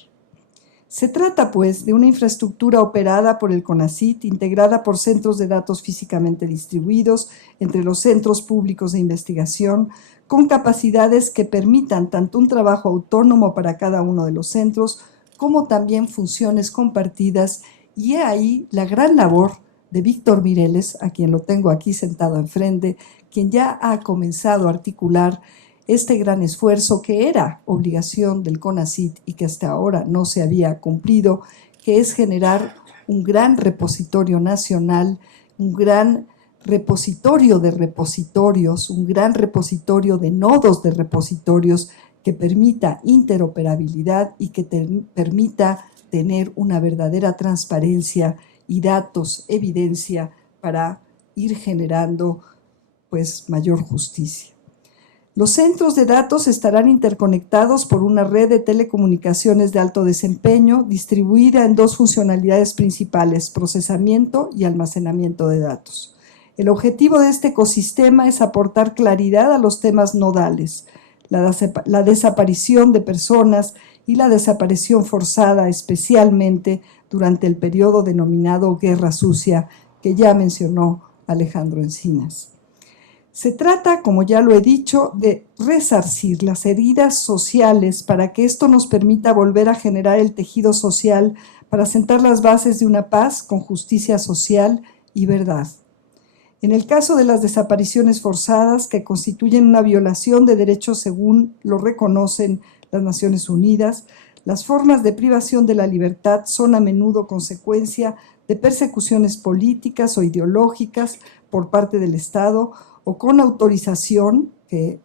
Se trata, pues, de una infraestructura operada por el CONACYT, integrada por centros de datos físicamente distribuidos entre los centros públicos de investigación, con capacidades que permitan tanto un trabajo autónomo para cada uno de los centros, como también funciones compartidas, y he ahí la gran labor de Víctor Mireles, a quien lo tengo aquí sentado enfrente, quien ya ha comenzado a articular este gran esfuerzo que era obligación del CONACYT y que hasta ahora no se había cumplido, que es generar un gran repositorio nacional, un gran repositorio de repositorios, un gran repositorio de nodos de repositorios que permita interoperabilidad y que permita tener una verdadera transparencia y datos, evidencia para ir generando pues mayor justicia. Los centros de datos estarán interconectados por una red de telecomunicaciones de alto desempeño distribuida en dos funcionalidades principales, procesamiento y almacenamiento de datos. El objetivo de este ecosistema es aportar claridad a los temas nodales, la desaparición de personas y la desaparición forzada, especialmente durante el periodo denominado Guerra Sucia, que ya mencionó Alejandro Encinas. Se trata, como ya lo he dicho, de resarcir las heridas sociales para que esto nos permita volver a generar el tejido social para sentar las bases de una paz con justicia social y verdad. En el caso de las desapariciones forzadas, que constituyen una violación de derechos según lo reconocen las Naciones Unidas, las formas de privación de la libertad son a menudo consecuencia de persecuciones políticas o ideológicas por parte del Estado o con autorización, que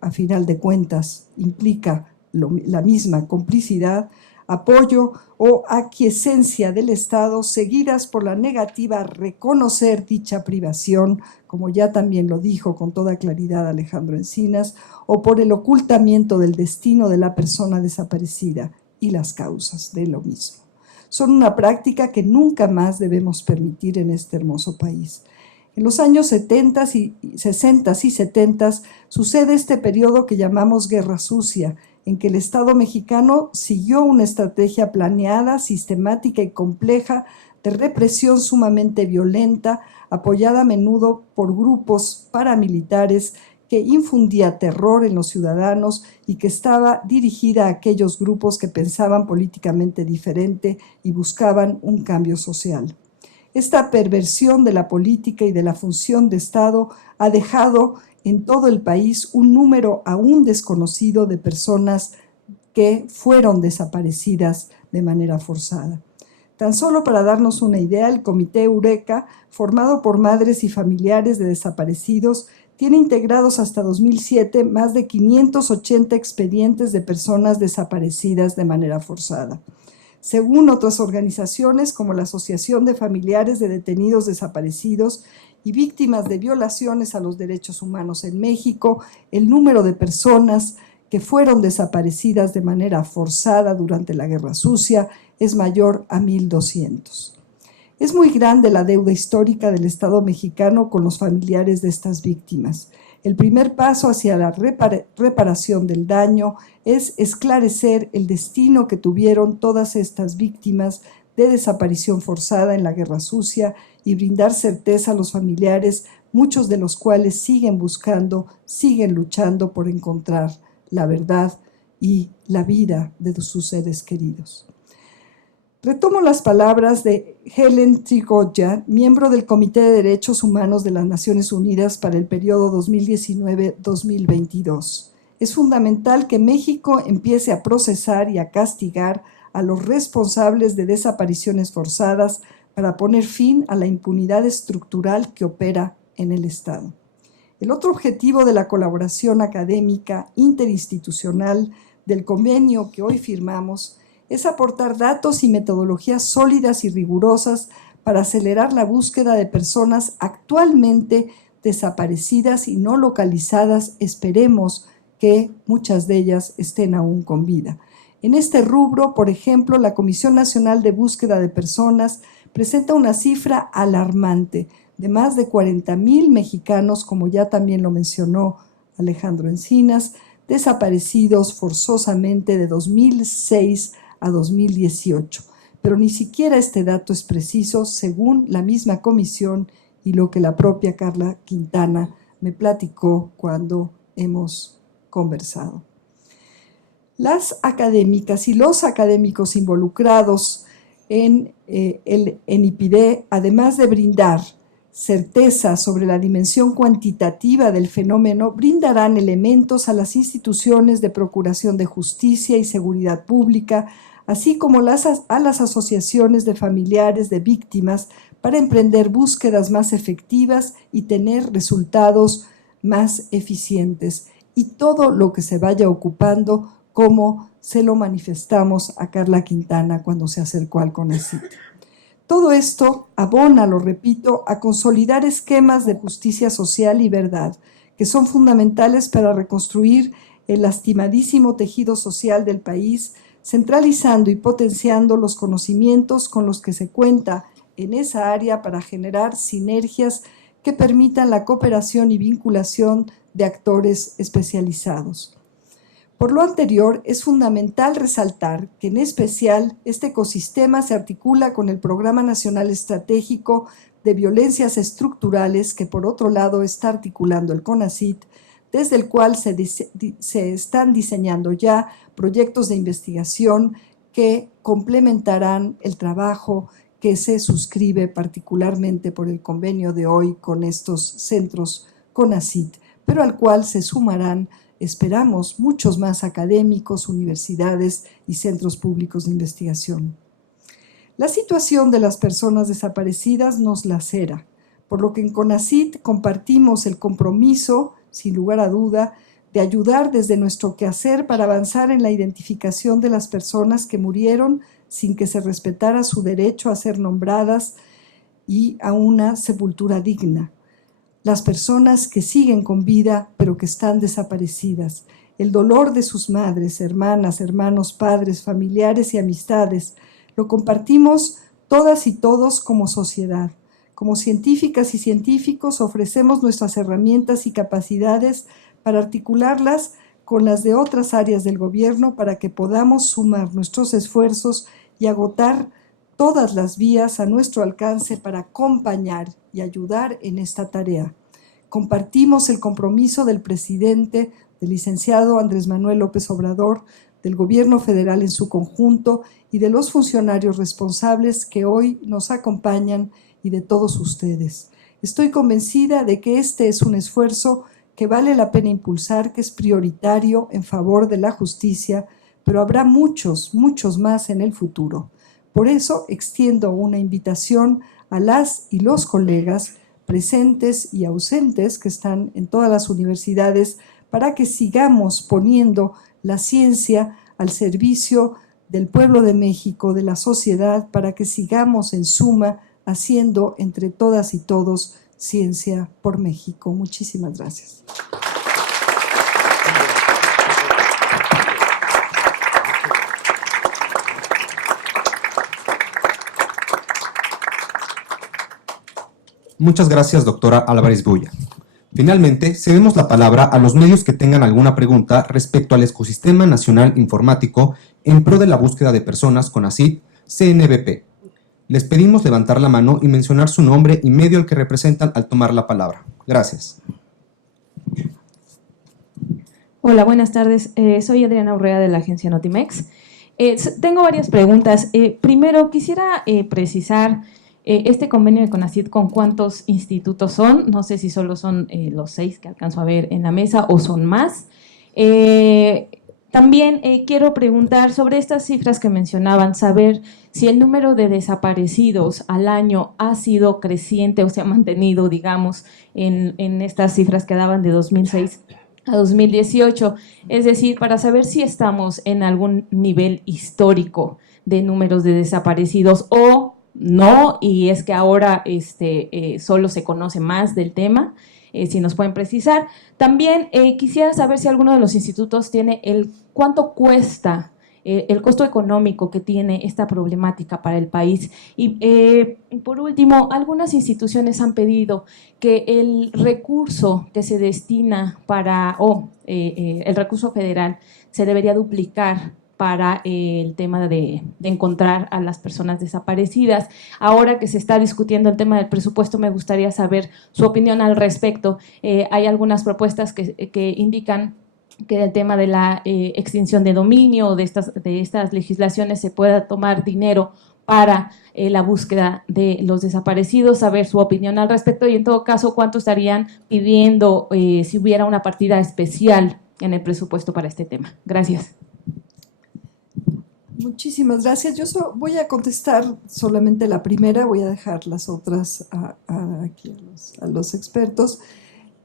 a final de cuentas implica la misma complicidad, apoyo o aquiescencia del Estado, seguidas por la negativa a reconocer dicha privación, como ya también lo dijo con toda claridad Alejandro Encinas, o por el ocultamiento del destino de la persona desaparecida y las causas de lo mismo. Son una práctica que nunca más debemos permitir en este hermoso país. En los años 60 y 70 sucede este periodo que llamamos Guerra Sucia, en que el Estado mexicano siguió una estrategia planeada, sistemática y compleja de represión sumamente violenta, apoyada a menudo por grupos paramilitares que infundía terror en los ciudadanos y que estaba dirigida a aquellos grupos que pensaban políticamente diferente y buscaban un cambio social. Esta perversión de la política y de la función de Estado ha dejado en todo el país un número aún desconocido de personas que fueron desaparecidas de manera forzada. Tan solo para darnos una idea, el Comité Eureka, formado por madres y familiares de desaparecidos, tiene integrados hasta 2007 más de 580 expedientes de personas desaparecidas de manera forzada. Según otras organizaciones como la Asociación de Familiares de Detenidos Desaparecidos y Víctimas de Violaciones a los Derechos Humanos en México, el número de personas que fueron desaparecidas de manera forzada durante la Guerra Sucia es mayor a 1,200. Es muy grande la deuda histórica del Estado mexicano con los familiares de estas víctimas. El primer paso hacia la reparación del daño es esclarecer el destino que tuvieron todas estas víctimas de desaparición forzada en la Guerra Sucia y brindar certeza a los familiares, muchos de los cuales siguen buscando, siguen luchando por encontrar la verdad y la vida de sus seres queridos. Retomo las palabras de Helen Trigoya, miembro del Comité de Derechos Humanos de las Naciones Unidas para el periodo 2019-2022. Es fundamental que México empiece a procesar y a castigar a los responsables de desapariciones forzadas para poner fin a la impunidad estructural que opera en el Estado. El otro objetivo de la colaboración académica interinstitucional del convenio que hoy firmamos es aportar datos y metodologías sólidas y rigurosas para acelerar la búsqueda de personas actualmente desaparecidas y no localizadas. Esperemos que muchas de ellas estén aún con vida. En este rubro, por ejemplo, la Comisión Nacional de Búsqueda de Personas presenta una cifra alarmante de más de 40,000 mexicanos, como ya también lo mencionó Alejandro Encinas, desaparecidos forzosamente de 2006 a 2018. Pero ni siquiera este dato es preciso según la misma comisión y lo que la propia Carla Quintana me platicó cuando hemos conversado. Las académicas y los académicos involucrados en el ENIPIDE, además de brindar certeza sobre la dimensión cuantitativa del fenómeno, brindarán elementos a las instituciones de procuración de justicia y seguridad pública, así como a las asociaciones de familiares de víctimas para emprender búsquedas más efectivas y tener resultados más eficientes. Y todo lo que se vaya ocupando, como se lo manifestamos a Carla Quintana cuando se acercó al CONACYT. Todo esto abona, lo repito, a consolidar esquemas de justicia social y verdad, que son fundamentales para reconstruir el lastimadísimo tejido social del país, centralizando y potenciando los conocimientos con los que se cuenta en esa área para generar sinergias que permitan la cooperación y vinculación de actores especializados. Por lo anterior, es fundamental resaltar que en especial este ecosistema se articula con el Programa Nacional Estratégico de Violencias Estructurales que por otro lado está articulando el CONACYT, desde el cual se están diseñando ya proyectos de investigación que complementarán el trabajo que se suscribe particularmente por el convenio de hoy con estos centros CONACYT, pero al cual se sumarán, esperamos, muchos más académicos, universidades y centros públicos de investigación. La situación de las personas desaparecidas nos lacera, por lo que en CONACYT compartimos el compromiso, sin lugar a duda, de ayudar desde nuestro quehacer para avanzar en la identificación de las personas que murieron sin que se respetara su derecho a ser nombradas y a una sepultura digna. Las personas que siguen con vida pero que están desaparecidas, el dolor de sus madres, hermanas, hermanos, padres, familiares y amistades, lo compartimos todas y todos como sociedad. Como científicas y científicos ofrecemos nuestras herramientas y capacidades para articularlas con las de otras áreas del gobierno para que podamos sumar nuestros esfuerzos y agotar todas las vías a nuestro alcance para acompañar y ayudar en esta tarea. Compartimos el compromiso del presidente, del licenciado Andrés Manuel López Obrador, del gobierno federal en su conjunto y de los funcionarios responsables que hoy nos acompañan y de todos ustedes. Estoy convencida de que este es un esfuerzo que vale la pena impulsar, que es prioritario en favor de la justicia, pero habrá muchos, muchos más en el futuro. Por eso extiendo una invitación a las y los colegas presentes y ausentes que están en todas las universidades para que sigamos poniendo la ciencia al servicio del pueblo de México, de la sociedad, para que sigamos en suma haciendo entre todas y todos ciencia por México. Muchísimas gracias. Muchas gracias, doctora Álvarez Bulla. Finalmente, cedemos la palabra a los medios que tengan alguna pregunta respecto al Ecosistema Nacional Informático en pro de la búsqueda de personas CONACYT CNBP. Les pedimos levantar la mano y mencionar su nombre y medio al que representan al tomar la palabra. Gracias. Hola, buenas tardes. Soy Adriana Urrea de la agencia Notimex. Tengo varias preguntas. Primero, quisiera precisar este convenio de CONACYT, ¿con cuántos institutos son? No sé si solo son los 6 que alcanzo a ver en la mesa o son más. También quiero preguntar sobre estas cifras que mencionaban, saber si el número de desaparecidos al año ha sido creciente o se ha mantenido, digamos, en estas cifras que daban de 2006 a 2018. Es decir, para saber si estamos en algún nivel histórico de números de desaparecidos o no, y es que ahora solo se conoce más del tema, si nos pueden precisar. También quisiera saber si alguno de los institutos tiene cuánto cuesta el costo económico que tiene esta problemática para el país. Y por último, algunas instituciones han pedido que el recurso que se destina para, el recurso federal se debería duplicar para el tema de encontrar a las personas desaparecidas. Ahora que se está discutiendo el tema del presupuesto, me gustaría saber su opinión al respecto. Hay algunas propuestas que indican que el tema de la extinción de dominio o de estas legislaciones se pueda tomar dinero para la búsqueda de los desaparecidos, saber su opinión al respecto y en todo caso cuánto estarían pidiendo si hubiera una partida especial en el presupuesto para este tema. Gracias. Muchísimas gracias. Yo voy a contestar solamente la primera, voy a dejar las otras aquí a los expertos.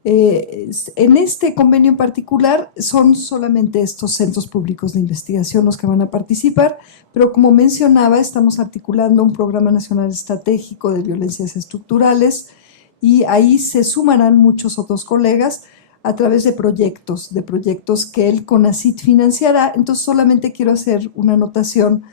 En este convenio en particular son solamente estos centros públicos de investigación los que van a participar, pero como mencionaba, estamos articulando un programa nacional estratégico de violencias estructurales y ahí se sumarán muchos otros colegas a través de proyectos que el CONACYT financiará. Entonces solamente quiero hacer una anotación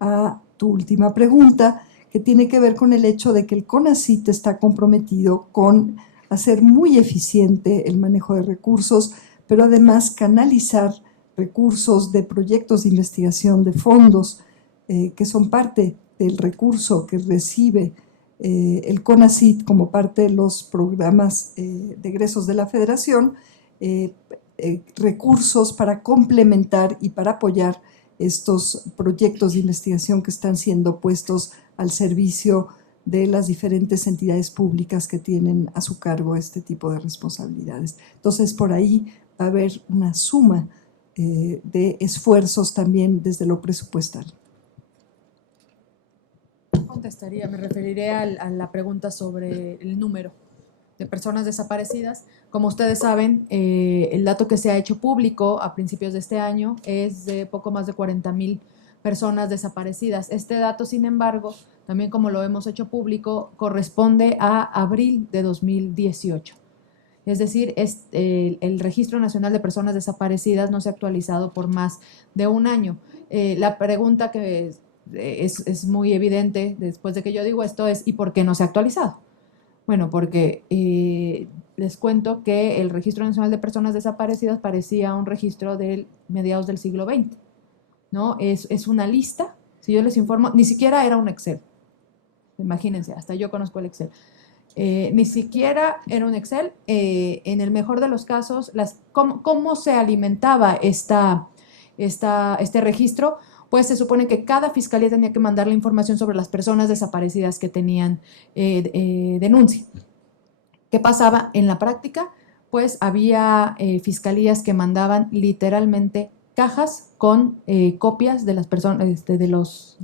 a tu última pregunta, que tiene que ver con el hecho de que el CONACYT está comprometido con hacer muy eficiente el manejo de recursos, pero además canalizar recursos de proyectos de investigación, de fondos que son parte del recurso que recibe el CONACYT como parte de los programas de egresos de la Federación, recursos para complementar y para apoyar estos proyectos de investigación que están siendo puestos al servicio de las diferentes entidades públicas que tienen a su cargo este tipo de responsabilidades. Entonces, por ahí va a haber una suma de esfuerzos también desde lo presupuestal. Contestaría, me referiré a la pregunta sobre el número de personas desaparecidas. Como ustedes saben, el dato que se ha hecho público a principios de este año es de poco más de 40,000 personas desaparecidas. Este dato, sin embargo, también como lo hemos hecho público, corresponde a abril de 2018. Es decir, el Registro Nacional de Personas Desaparecidas no se ha actualizado por más de un año. La pregunta que es muy evidente después de que yo digo esto es ¿y por qué no se ha actualizado? Bueno, porque les cuento que el Registro Nacional de Personas Desaparecidas parecía un registro de mediados del siglo XX, ¿no? Es una lista, si yo les informo, ni siquiera era un Excel. Imagínense, hasta yo conozco el Excel. Ni siquiera era un Excel. En el mejor de los casos, ¿cómo se alimentaba este registro? Pues se supone que cada fiscalía tenía que mandar la información sobre las personas desaparecidas que tenían denuncia. ¿Qué pasaba en la práctica? Pues había fiscalías que mandaban literalmente cajas con copias de las personas, de los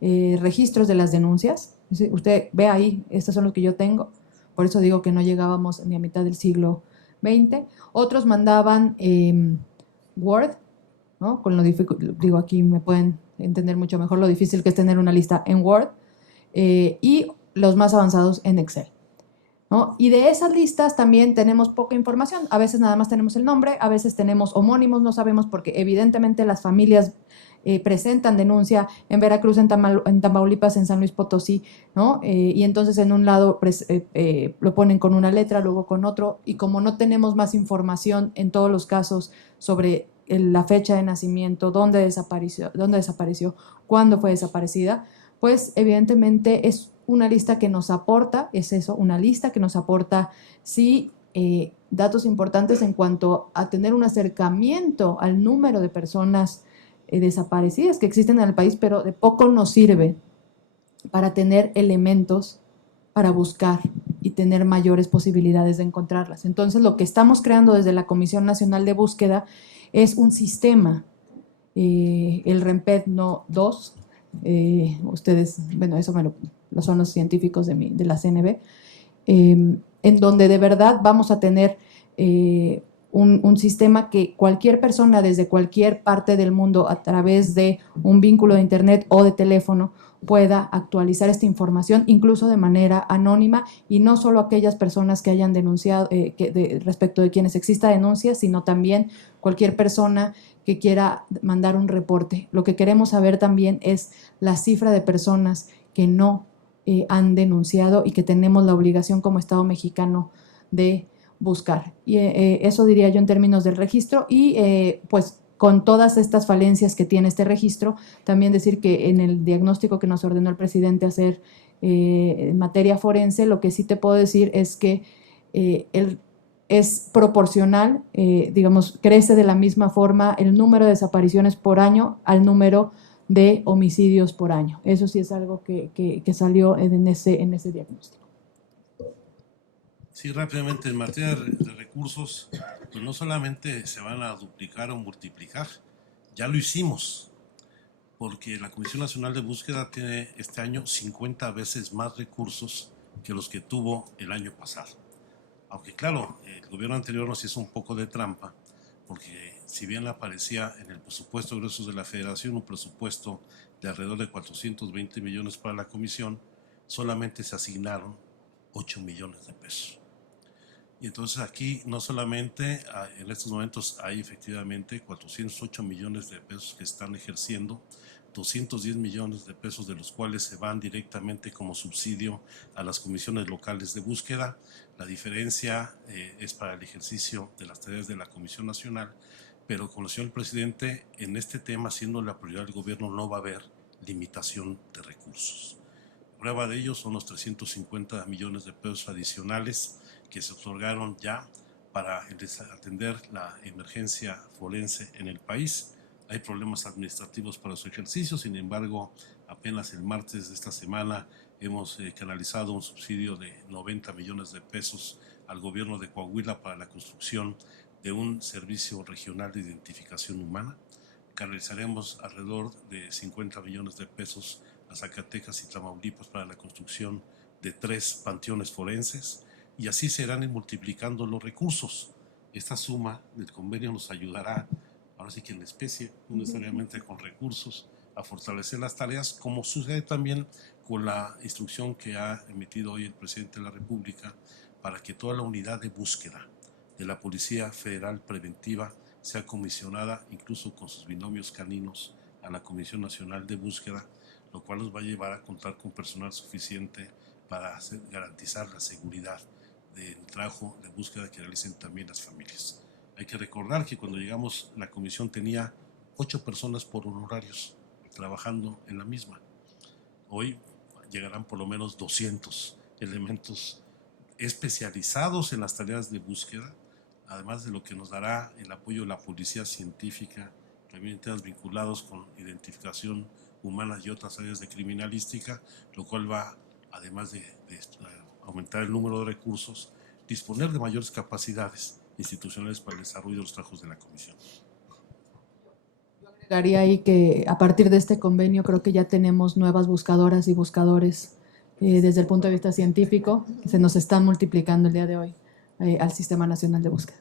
registros de las denuncias. Usted ve ahí, estos son los que yo tengo, por eso digo que no llegábamos ni a mitad del siglo XX. Otros mandaban Word, ¿no? Con lo difícil, digo, aquí me pueden entender mucho mejor lo difícil que es tener una lista en Word, y los más avanzados en Excel, ¿no? Y de esas listas también tenemos poca información. A veces nada más tenemos el nombre, a veces tenemos homónimos, no sabemos porque evidentemente las familias presentan denuncia en Veracruz, en Tamaulipas, en San Luis Potosí, ¿no? Y entonces en un lado lo ponen con una letra, luego con otro, y como no tenemos más información en todos los casos sobre la fecha de nacimiento, dónde desapareció, cuándo fue desaparecida, pues evidentemente es una lista que nos aporta, una lista que nos aporta, sí, datos importantes en cuanto a tener un acercamiento al número de personas desaparecidas que existen en el país, pero de poco nos sirve para tener elementos para buscar y tener mayores posibilidades de encontrarlas. Entonces, lo que estamos creando desde la Comisión Nacional de Búsqueda es un sistema, el REMPED 2, ustedes, bueno, eso lo son los científicos de la CNB, en donde de verdad vamos a tener un sistema que cualquier persona desde cualquier parte del mundo a través de un vínculo de internet o de teléfono pueda actualizar esta información, incluso de manera anónima, y no solo aquellas personas que hayan denunciado, respecto de quienes exista denuncia, sino también cualquier persona que quiera mandar un reporte. Lo que queremos saber también es la cifra de personas que no han denunciado y que tenemos la obligación como Estado mexicano de buscar. Y eso diría yo en términos del registro y pues con todas estas falencias que tiene este registro, también decir que en el diagnóstico que nos ordenó el presidente hacer en materia forense, lo que sí te puedo decir es que es proporcional, digamos, crece de la misma forma el número de desapariciones por año al número de homicidios por año. Eso sí es algo que salió en ese diagnóstico. Sí, rápidamente, en materia de recursos, pues no solamente se van a duplicar o multiplicar, ya lo hicimos, porque la Comisión Nacional de Búsqueda tiene este año 50 veces más recursos que los que tuvo el año pasado. Aunque claro, el gobierno anterior nos hizo un poco de trampa, porque si bien aparecía en el presupuesto de egresos de la Federación un presupuesto de alrededor de 420 millones para la Comisión, solamente se asignaron 8 millones de pesos. Y entonces aquí no solamente en estos momentos hay efectivamente 408 millones de pesos que están ejerciendo, 210 millones de pesos de los cuales se van directamente como subsidio a las comisiones locales de búsqueda. La diferencia es para el ejercicio de las tareas de la Comisión Nacional, pero como decía el presidente, en este tema, siendo la prioridad del gobierno, no va a haber limitación de recursos. Prueba de ello son los 350 millones de pesos adicionales que se otorgaron ya para atender la emergencia forense en el país. Hay problemas administrativos para su ejercicio, sin embargo, apenas el martes de esta semana hemos canalizado un subsidio de 90 millones de pesos al gobierno de Coahuila para la construcción de un servicio regional de identificación humana. Canalizaremos alrededor de 50 millones de pesos a Zacatecas y Tamaulipas para la construcción de 3 panteones forenses, y así se irán multiplicando los recursos. Esta suma del convenio nos ayudará, ahora sí que en especie, no necesariamente con recursos, a fortalecer las tareas, como sucede también con la instrucción que ha emitido hoy el presidente de la República para que toda la unidad de búsqueda de la Policía Federal Preventiva sea comisionada, incluso con sus binomios caninos, a la Comisión Nacional de Búsqueda, lo cual nos va a llevar a contar con personal suficiente para garantizar la seguridad del trabajo de búsqueda que realicen también las familias. Hay que recordar que cuando llegamos la comisión tenía 8 personas por honorarios trabajando en la misma. Hoy llegarán por lo menos 200 elementos especializados en las tareas de búsqueda, además de lo que nos dará el apoyo de la policía científica, también en temas vinculados con identificación humana y otras áreas de criminalística, lo cual va, además de aumentar el número de recursos, disponer de mayores capacidades institucionales para el desarrollo de los trabajos de la Comisión. Yo agregaría ahí que a partir de este convenio creo que ya tenemos nuevas buscadoras y buscadores desde el punto de vista científico, que se nos están multiplicando el día de hoy al Sistema Nacional de Búsqueda.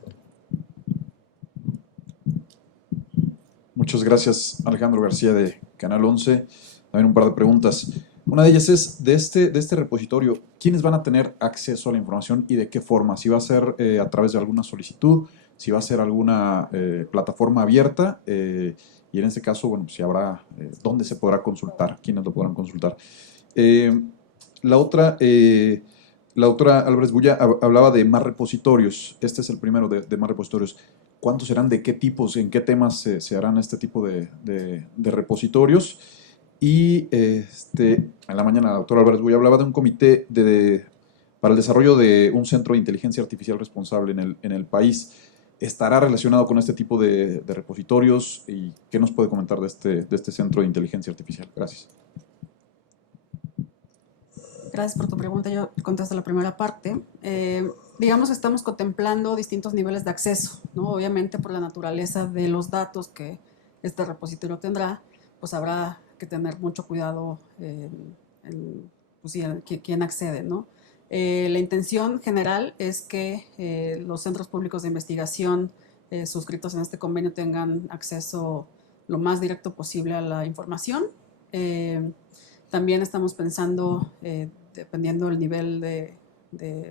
Muchas gracias, Alejandro García de Canal 11. También un par de preguntas. Una de ellas es, de este repositorio, ¿quiénes van a tener acceso a la información y de qué forma? Si va a ser a través de alguna solicitud, si va a ser alguna plataforma abierta, y en este caso, bueno, si habrá, ¿dónde se podrá consultar? ¿Quiénes lo podrán consultar? La otra, Álvarez Bulla, hablaba de más repositorios. Este es el primero de más repositorios. ¿Cuántos serán? ¿De qué tipos? ¿En qué temas se harán este tipo de repositorios? Y en la mañana la doctora Álvarez Bulla hablaba de un comité para el desarrollo de un centro de inteligencia artificial responsable en el país. ¿Estará relacionado con este tipo de repositorios? ¿Y qué nos puede comentar de este centro de inteligencia artificial? Gracias. Gracias por tu pregunta. Yo contesto la primera parte. Digamos que estamos contemplando distintos niveles de acceso, ¿no? Obviamente por la naturaleza de los datos que este repositorio tendrá, pues habrá que tener mucho cuidado pues, quién accede, ¿no? La intención general es que los centros públicos de investigación suscritos en este convenio tengan acceso lo más directo posible a la información. También estamos pensando, dependiendo del nivel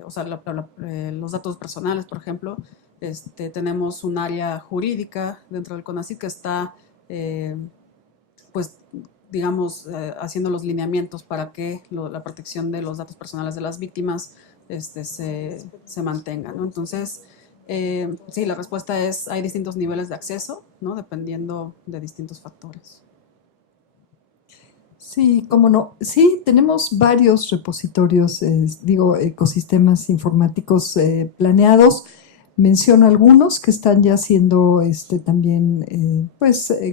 o sea, los datos personales, por ejemplo, tenemos un área jurídica dentro del CONACYT que está, pues, digamos, haciendo los lineamientos para que la protección de los datos personales de las víctimas se mantenga, ¿no? Entonces, sí, la respuesta es, hay distintos niveles de acceso, ¿no? Dependiendo de distintos factores. Sí, cómo no. Sí, tenemos varios repositorios, ecosistemas informáticos planeados. Menciono algunos que están ya siendo también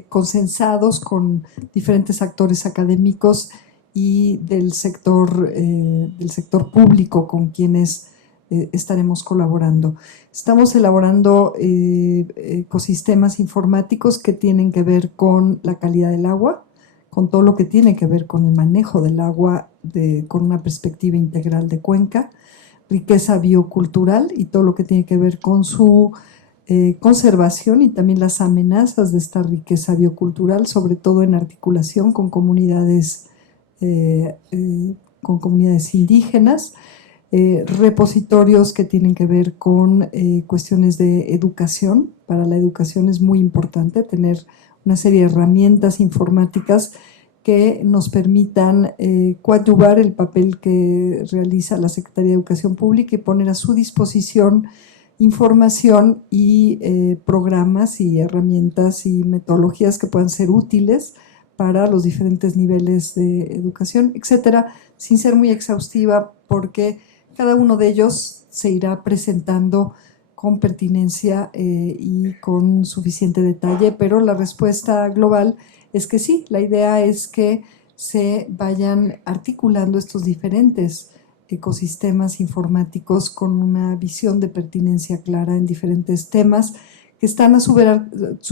consensados con diferentes actores académicos y del sector público con quienes estaremos colaborando. Estamos elaborando ecosistemas informáticos que tienen que ver con la calidad del agua, con todo lo que tiene que ver con el manejo del agua con una perspectiva integral de cuenca, riqueza biocultural y todo lo que tiene que ver con su conservación y también las amenazas de esta riqueza biocultural, sobre todo en articulación con comunidades indígenas, repositorios que tienen que ver con cuestiones de educación. Para la educación es muy importante tener una serie de herramientas informáticas que nos permitan coadyuvar el papel que realiza la Secretaría de Educación Pública y poner a su disposición información y programas y herramientas y metodologías que puedan ser útiles para los diferentes niveles de educación, etcétera, sin ser muy exhaustiva porque cada uno de ellos se irá presentando con pertinencia y con suficiente detalle, pero la respuesta global es que sí, la idea es que se vayan articulando estos diferentes ecosistemas informáticos con una visión de pertinencia clara en diferentes temas que están a su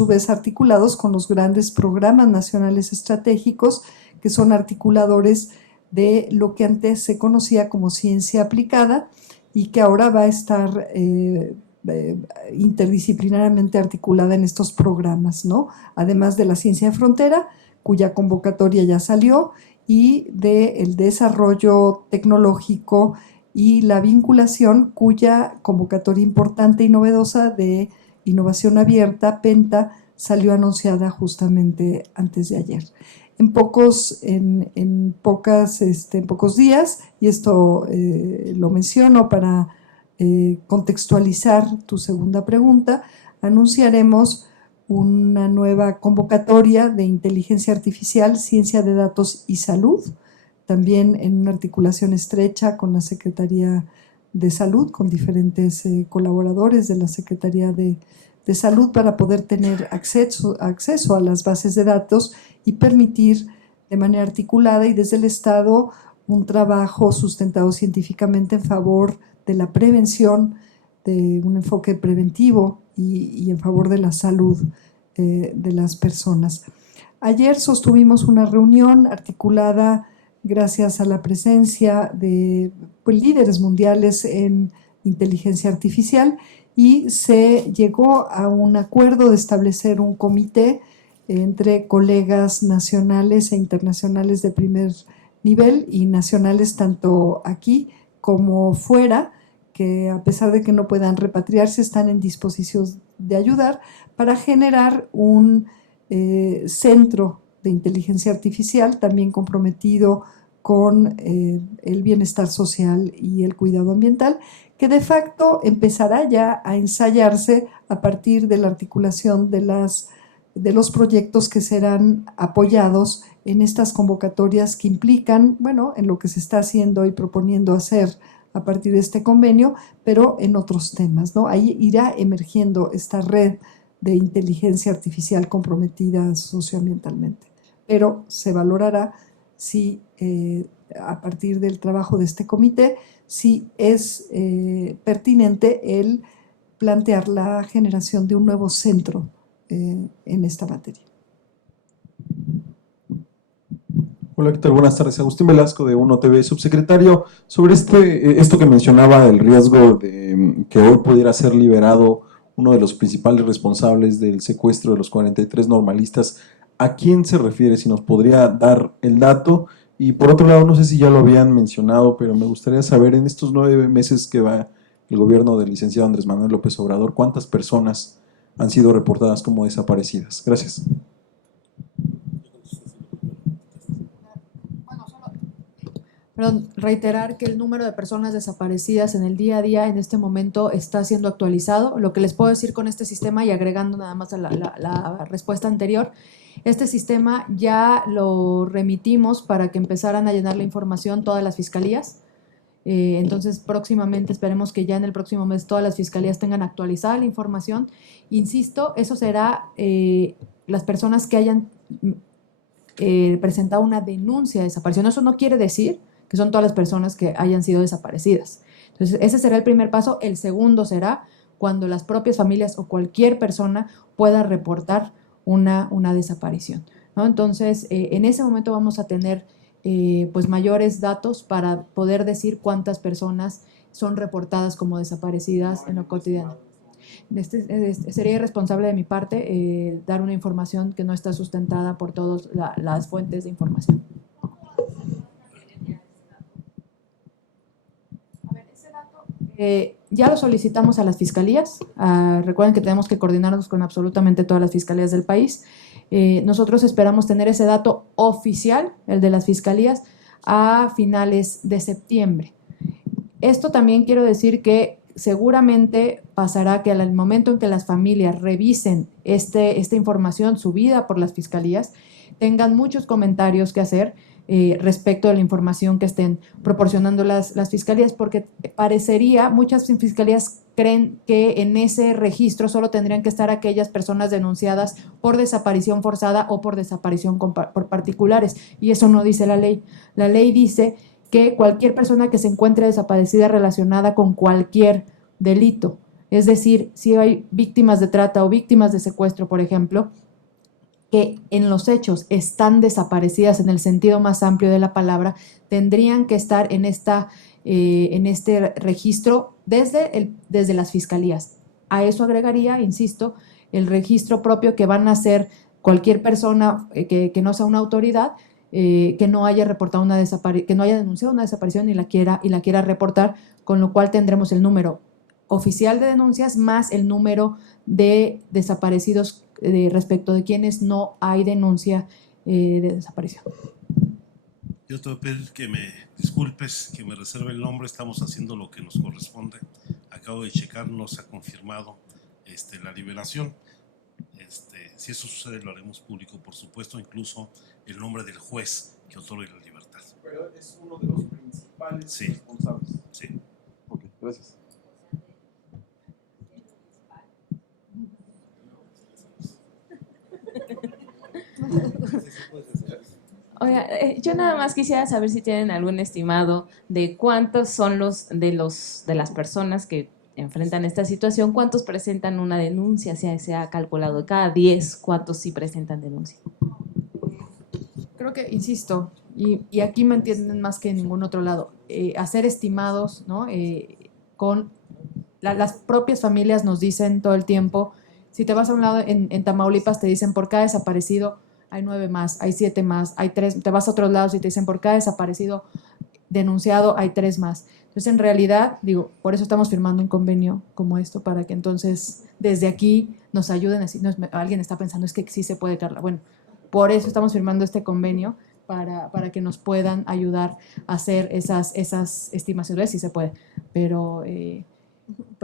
vez articulados con los grandes programas nacionales estratégicos que son articuladores de lo que antes se conocía como ciencia aplicada y que ahora va a estar interdisciplinariamente articulada en estos programas, ¿no? Además de la ciencia de frontera, cuya convocatoria ya salió, y del desarrollo tecnológico y la vinculación, cuya convocatoria importante y novedosa de innovación abierta, PENTA, salió anunciada justamente antes de ayer. En pocos días, y esto lo menciono para contextualizar tu segunda pregunta, anunciaremos una nueva convocatoria de inteligencia artificial, ciencia de datos y salud, también en una articulación estrecha con la Secretaría de Salud, con diferentes colaboradores de la Secretaría de Salud para poder tener acceso a las bases de datos y permitir de manera articulada y desde el Estado un trabajo sustentado científicamente en favor de la prevención, de un enfoque preventivo y en favor de la salud de las personas. Ayer sostuvimos una reunión articulada gracias a la presencia de líderes mundiales en inteligencia artificial y se llegó a un acuerdo de establecer un comité entre colegas nacionales e internacionales de primer nivel y nacionales tanto aquí como fuera, que a pesar de que no puedan repatriarse, están en disposición de ayudar para generar un centro de inteligencia artificial también comprometido con el bienestar social y el cuidado ambiental, que de facto empezará ya a ensayarse a partir de la articulación de los proyectos que serán apoyados en estas convocatorias que implican, bueno, en lo que se está haciendo y proponiendo hacer a partir de este convenio, pero en otros temas, ¿no? Ahí irá emergiendo esta red de inteligencia artificial comprometida socioambientalmente, pero se valorará si a partir del trabajo de este comité, si es pertinente el plantear la generación de un nuevo centro en esta materia. Hola, ¿qué tal? Buenas tardes. Agustín Velasco de UNO TV, subsecretario. Sobre esto que mencionaba, el riesgo de que hoy pudiera ser liberado uno de los principales responsables del secuestro de los 43 normalistas. ¿A quién se refiere? Si nos podría dar el dato. Y por otro lado, no sé si ya lo habían mencionado, pero me gustaría saber, en estos 9 meses que va el gobierno del licenciado Andrés Manuel López Obrador, ¿cuántas personas han sido reportadas como desaparecidas? Gracias. Perdón, reiterar que el número de personas desaparecidas en el día a día en este momento está siendo actualizado. Lo que les puedo decir con este sistema, y agregando nada más a la respuesta anterior, este sistema ya lo remitimos para que empezaran a llenar la información todas las fiscalías. Entonces, próximamente, esperemos que ya en el próximo mes todas las fiscalías tengan actualizada la información. Insisto, eso será las personas que hayan presentado una denuncia de desaparición. Eso no quiere decir que son todas las personas que hayan sido desaparecidas. Entonces, ese será el primer paso. El segundo será cuando las propias familias o cualquier persona pueda reportar una desaparición, ¿no? Entonces, en ese momento vamos a tener pues mayores datos para poder decir cuántas personas son reportadas como desaparecidas en lo cotidiano. Sería irresponsable de mi parte dar una información que no está sustentada por todas las fuentes de información. Ya lo solicitamos a las fiscalías. Recuerden que tenemos que coordinarnos con absolutamente todas las fiscalías del país. Nosotros esperamos tener ese dato oficial, el de las fiscalías, a finales de septiembre. Esto también quiero decir que seguramente pasará que al momento en que las familias revisen esta información subida por las fiscalías, tengan muchos comentarios que hacer respecto de la información que estén proporcionando las fiscalías, porque muchas fiscalías creen que en ese registro solo tendrían que estar aquellas personas denunciadas por desaparición forzada o por desaparición por particulares, y eso no dice la ley. La ley dice que cualquier persona que se encuentre desaparecida relacionada con cualquier delito, es decir, si hay víctimas de trata o víctimas de secuestro, por ejemplo, que en los hechos están desaparecidas en el sentido más amplio de la palabra, tendrían que estar en este registro desde las fiscalías. A eso agregaría, insisto, el registro propio que van a hacer cualquier persona que no sea una autoridad, que no haya reportado que no haya denunciado una desaparición y la quiera reportar, con lo cual tendremos el número oficial de denuncias más el número de desaparecidos respecto de quienes no hay denuncia de desaparición. Yo te voy a pedir que me disculpes, que me reserve el nombre. Estamos haciendo lo que nos corresponde. Acabo de checar, nos ha confirmado la liberación. Si eso sucede, lo haremos público, por supuesto, incluso el nombre del juez que otorga la libertad. Pero es uno de los principales responsables. Sí. Ok, gracias. Oiga, yo nada más quisiera saber si tienen algún estimado de cuántos son de las personas que enfrentan esta situación, cuántos presentan una denuncia, se ha calculado de cada 10, cuántos sí presentan denuncia. Creo que, insisto, y aquí me entienden más que en ningún otro lado, hacer estimados, ¿no? Con las propias familias nos dicen todo el tiempo, si te vas a un lado en Tamaulipas te dicen por cada desaparecido hay 9 más, hay 7 más, hay 3, te vas a otros lados y te dicen por cada desaparecido denunciado hay 3 más. Entonces, en realidad, por eso estamos firmando un convenio como esto, para que entonces desde aquí nos ayuden a decir, alguien está pensando, es que sí se puede, Carla. Bueno, por eso estamos firmando este convenio, para que nos puedan ayudar a hacer esas estimaciones, si se puede. Pero,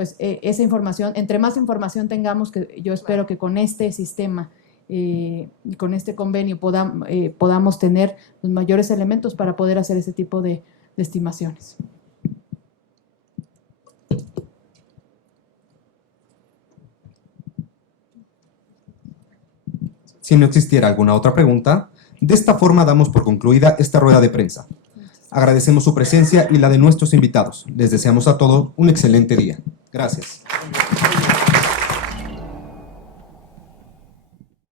esa información, entre más información tengamos, que yo espero que con este sistema y con este convenio podamos tener los mayores elementos para poder hacer ese tipo de estimaciones. Si no existiera alguna otra pregunta, de esta forma damos por concluida esta rueda de prensa. Agradecemos su presencia y la de nuestros invitados. Les deseamos a todos un excelente día. Gracias.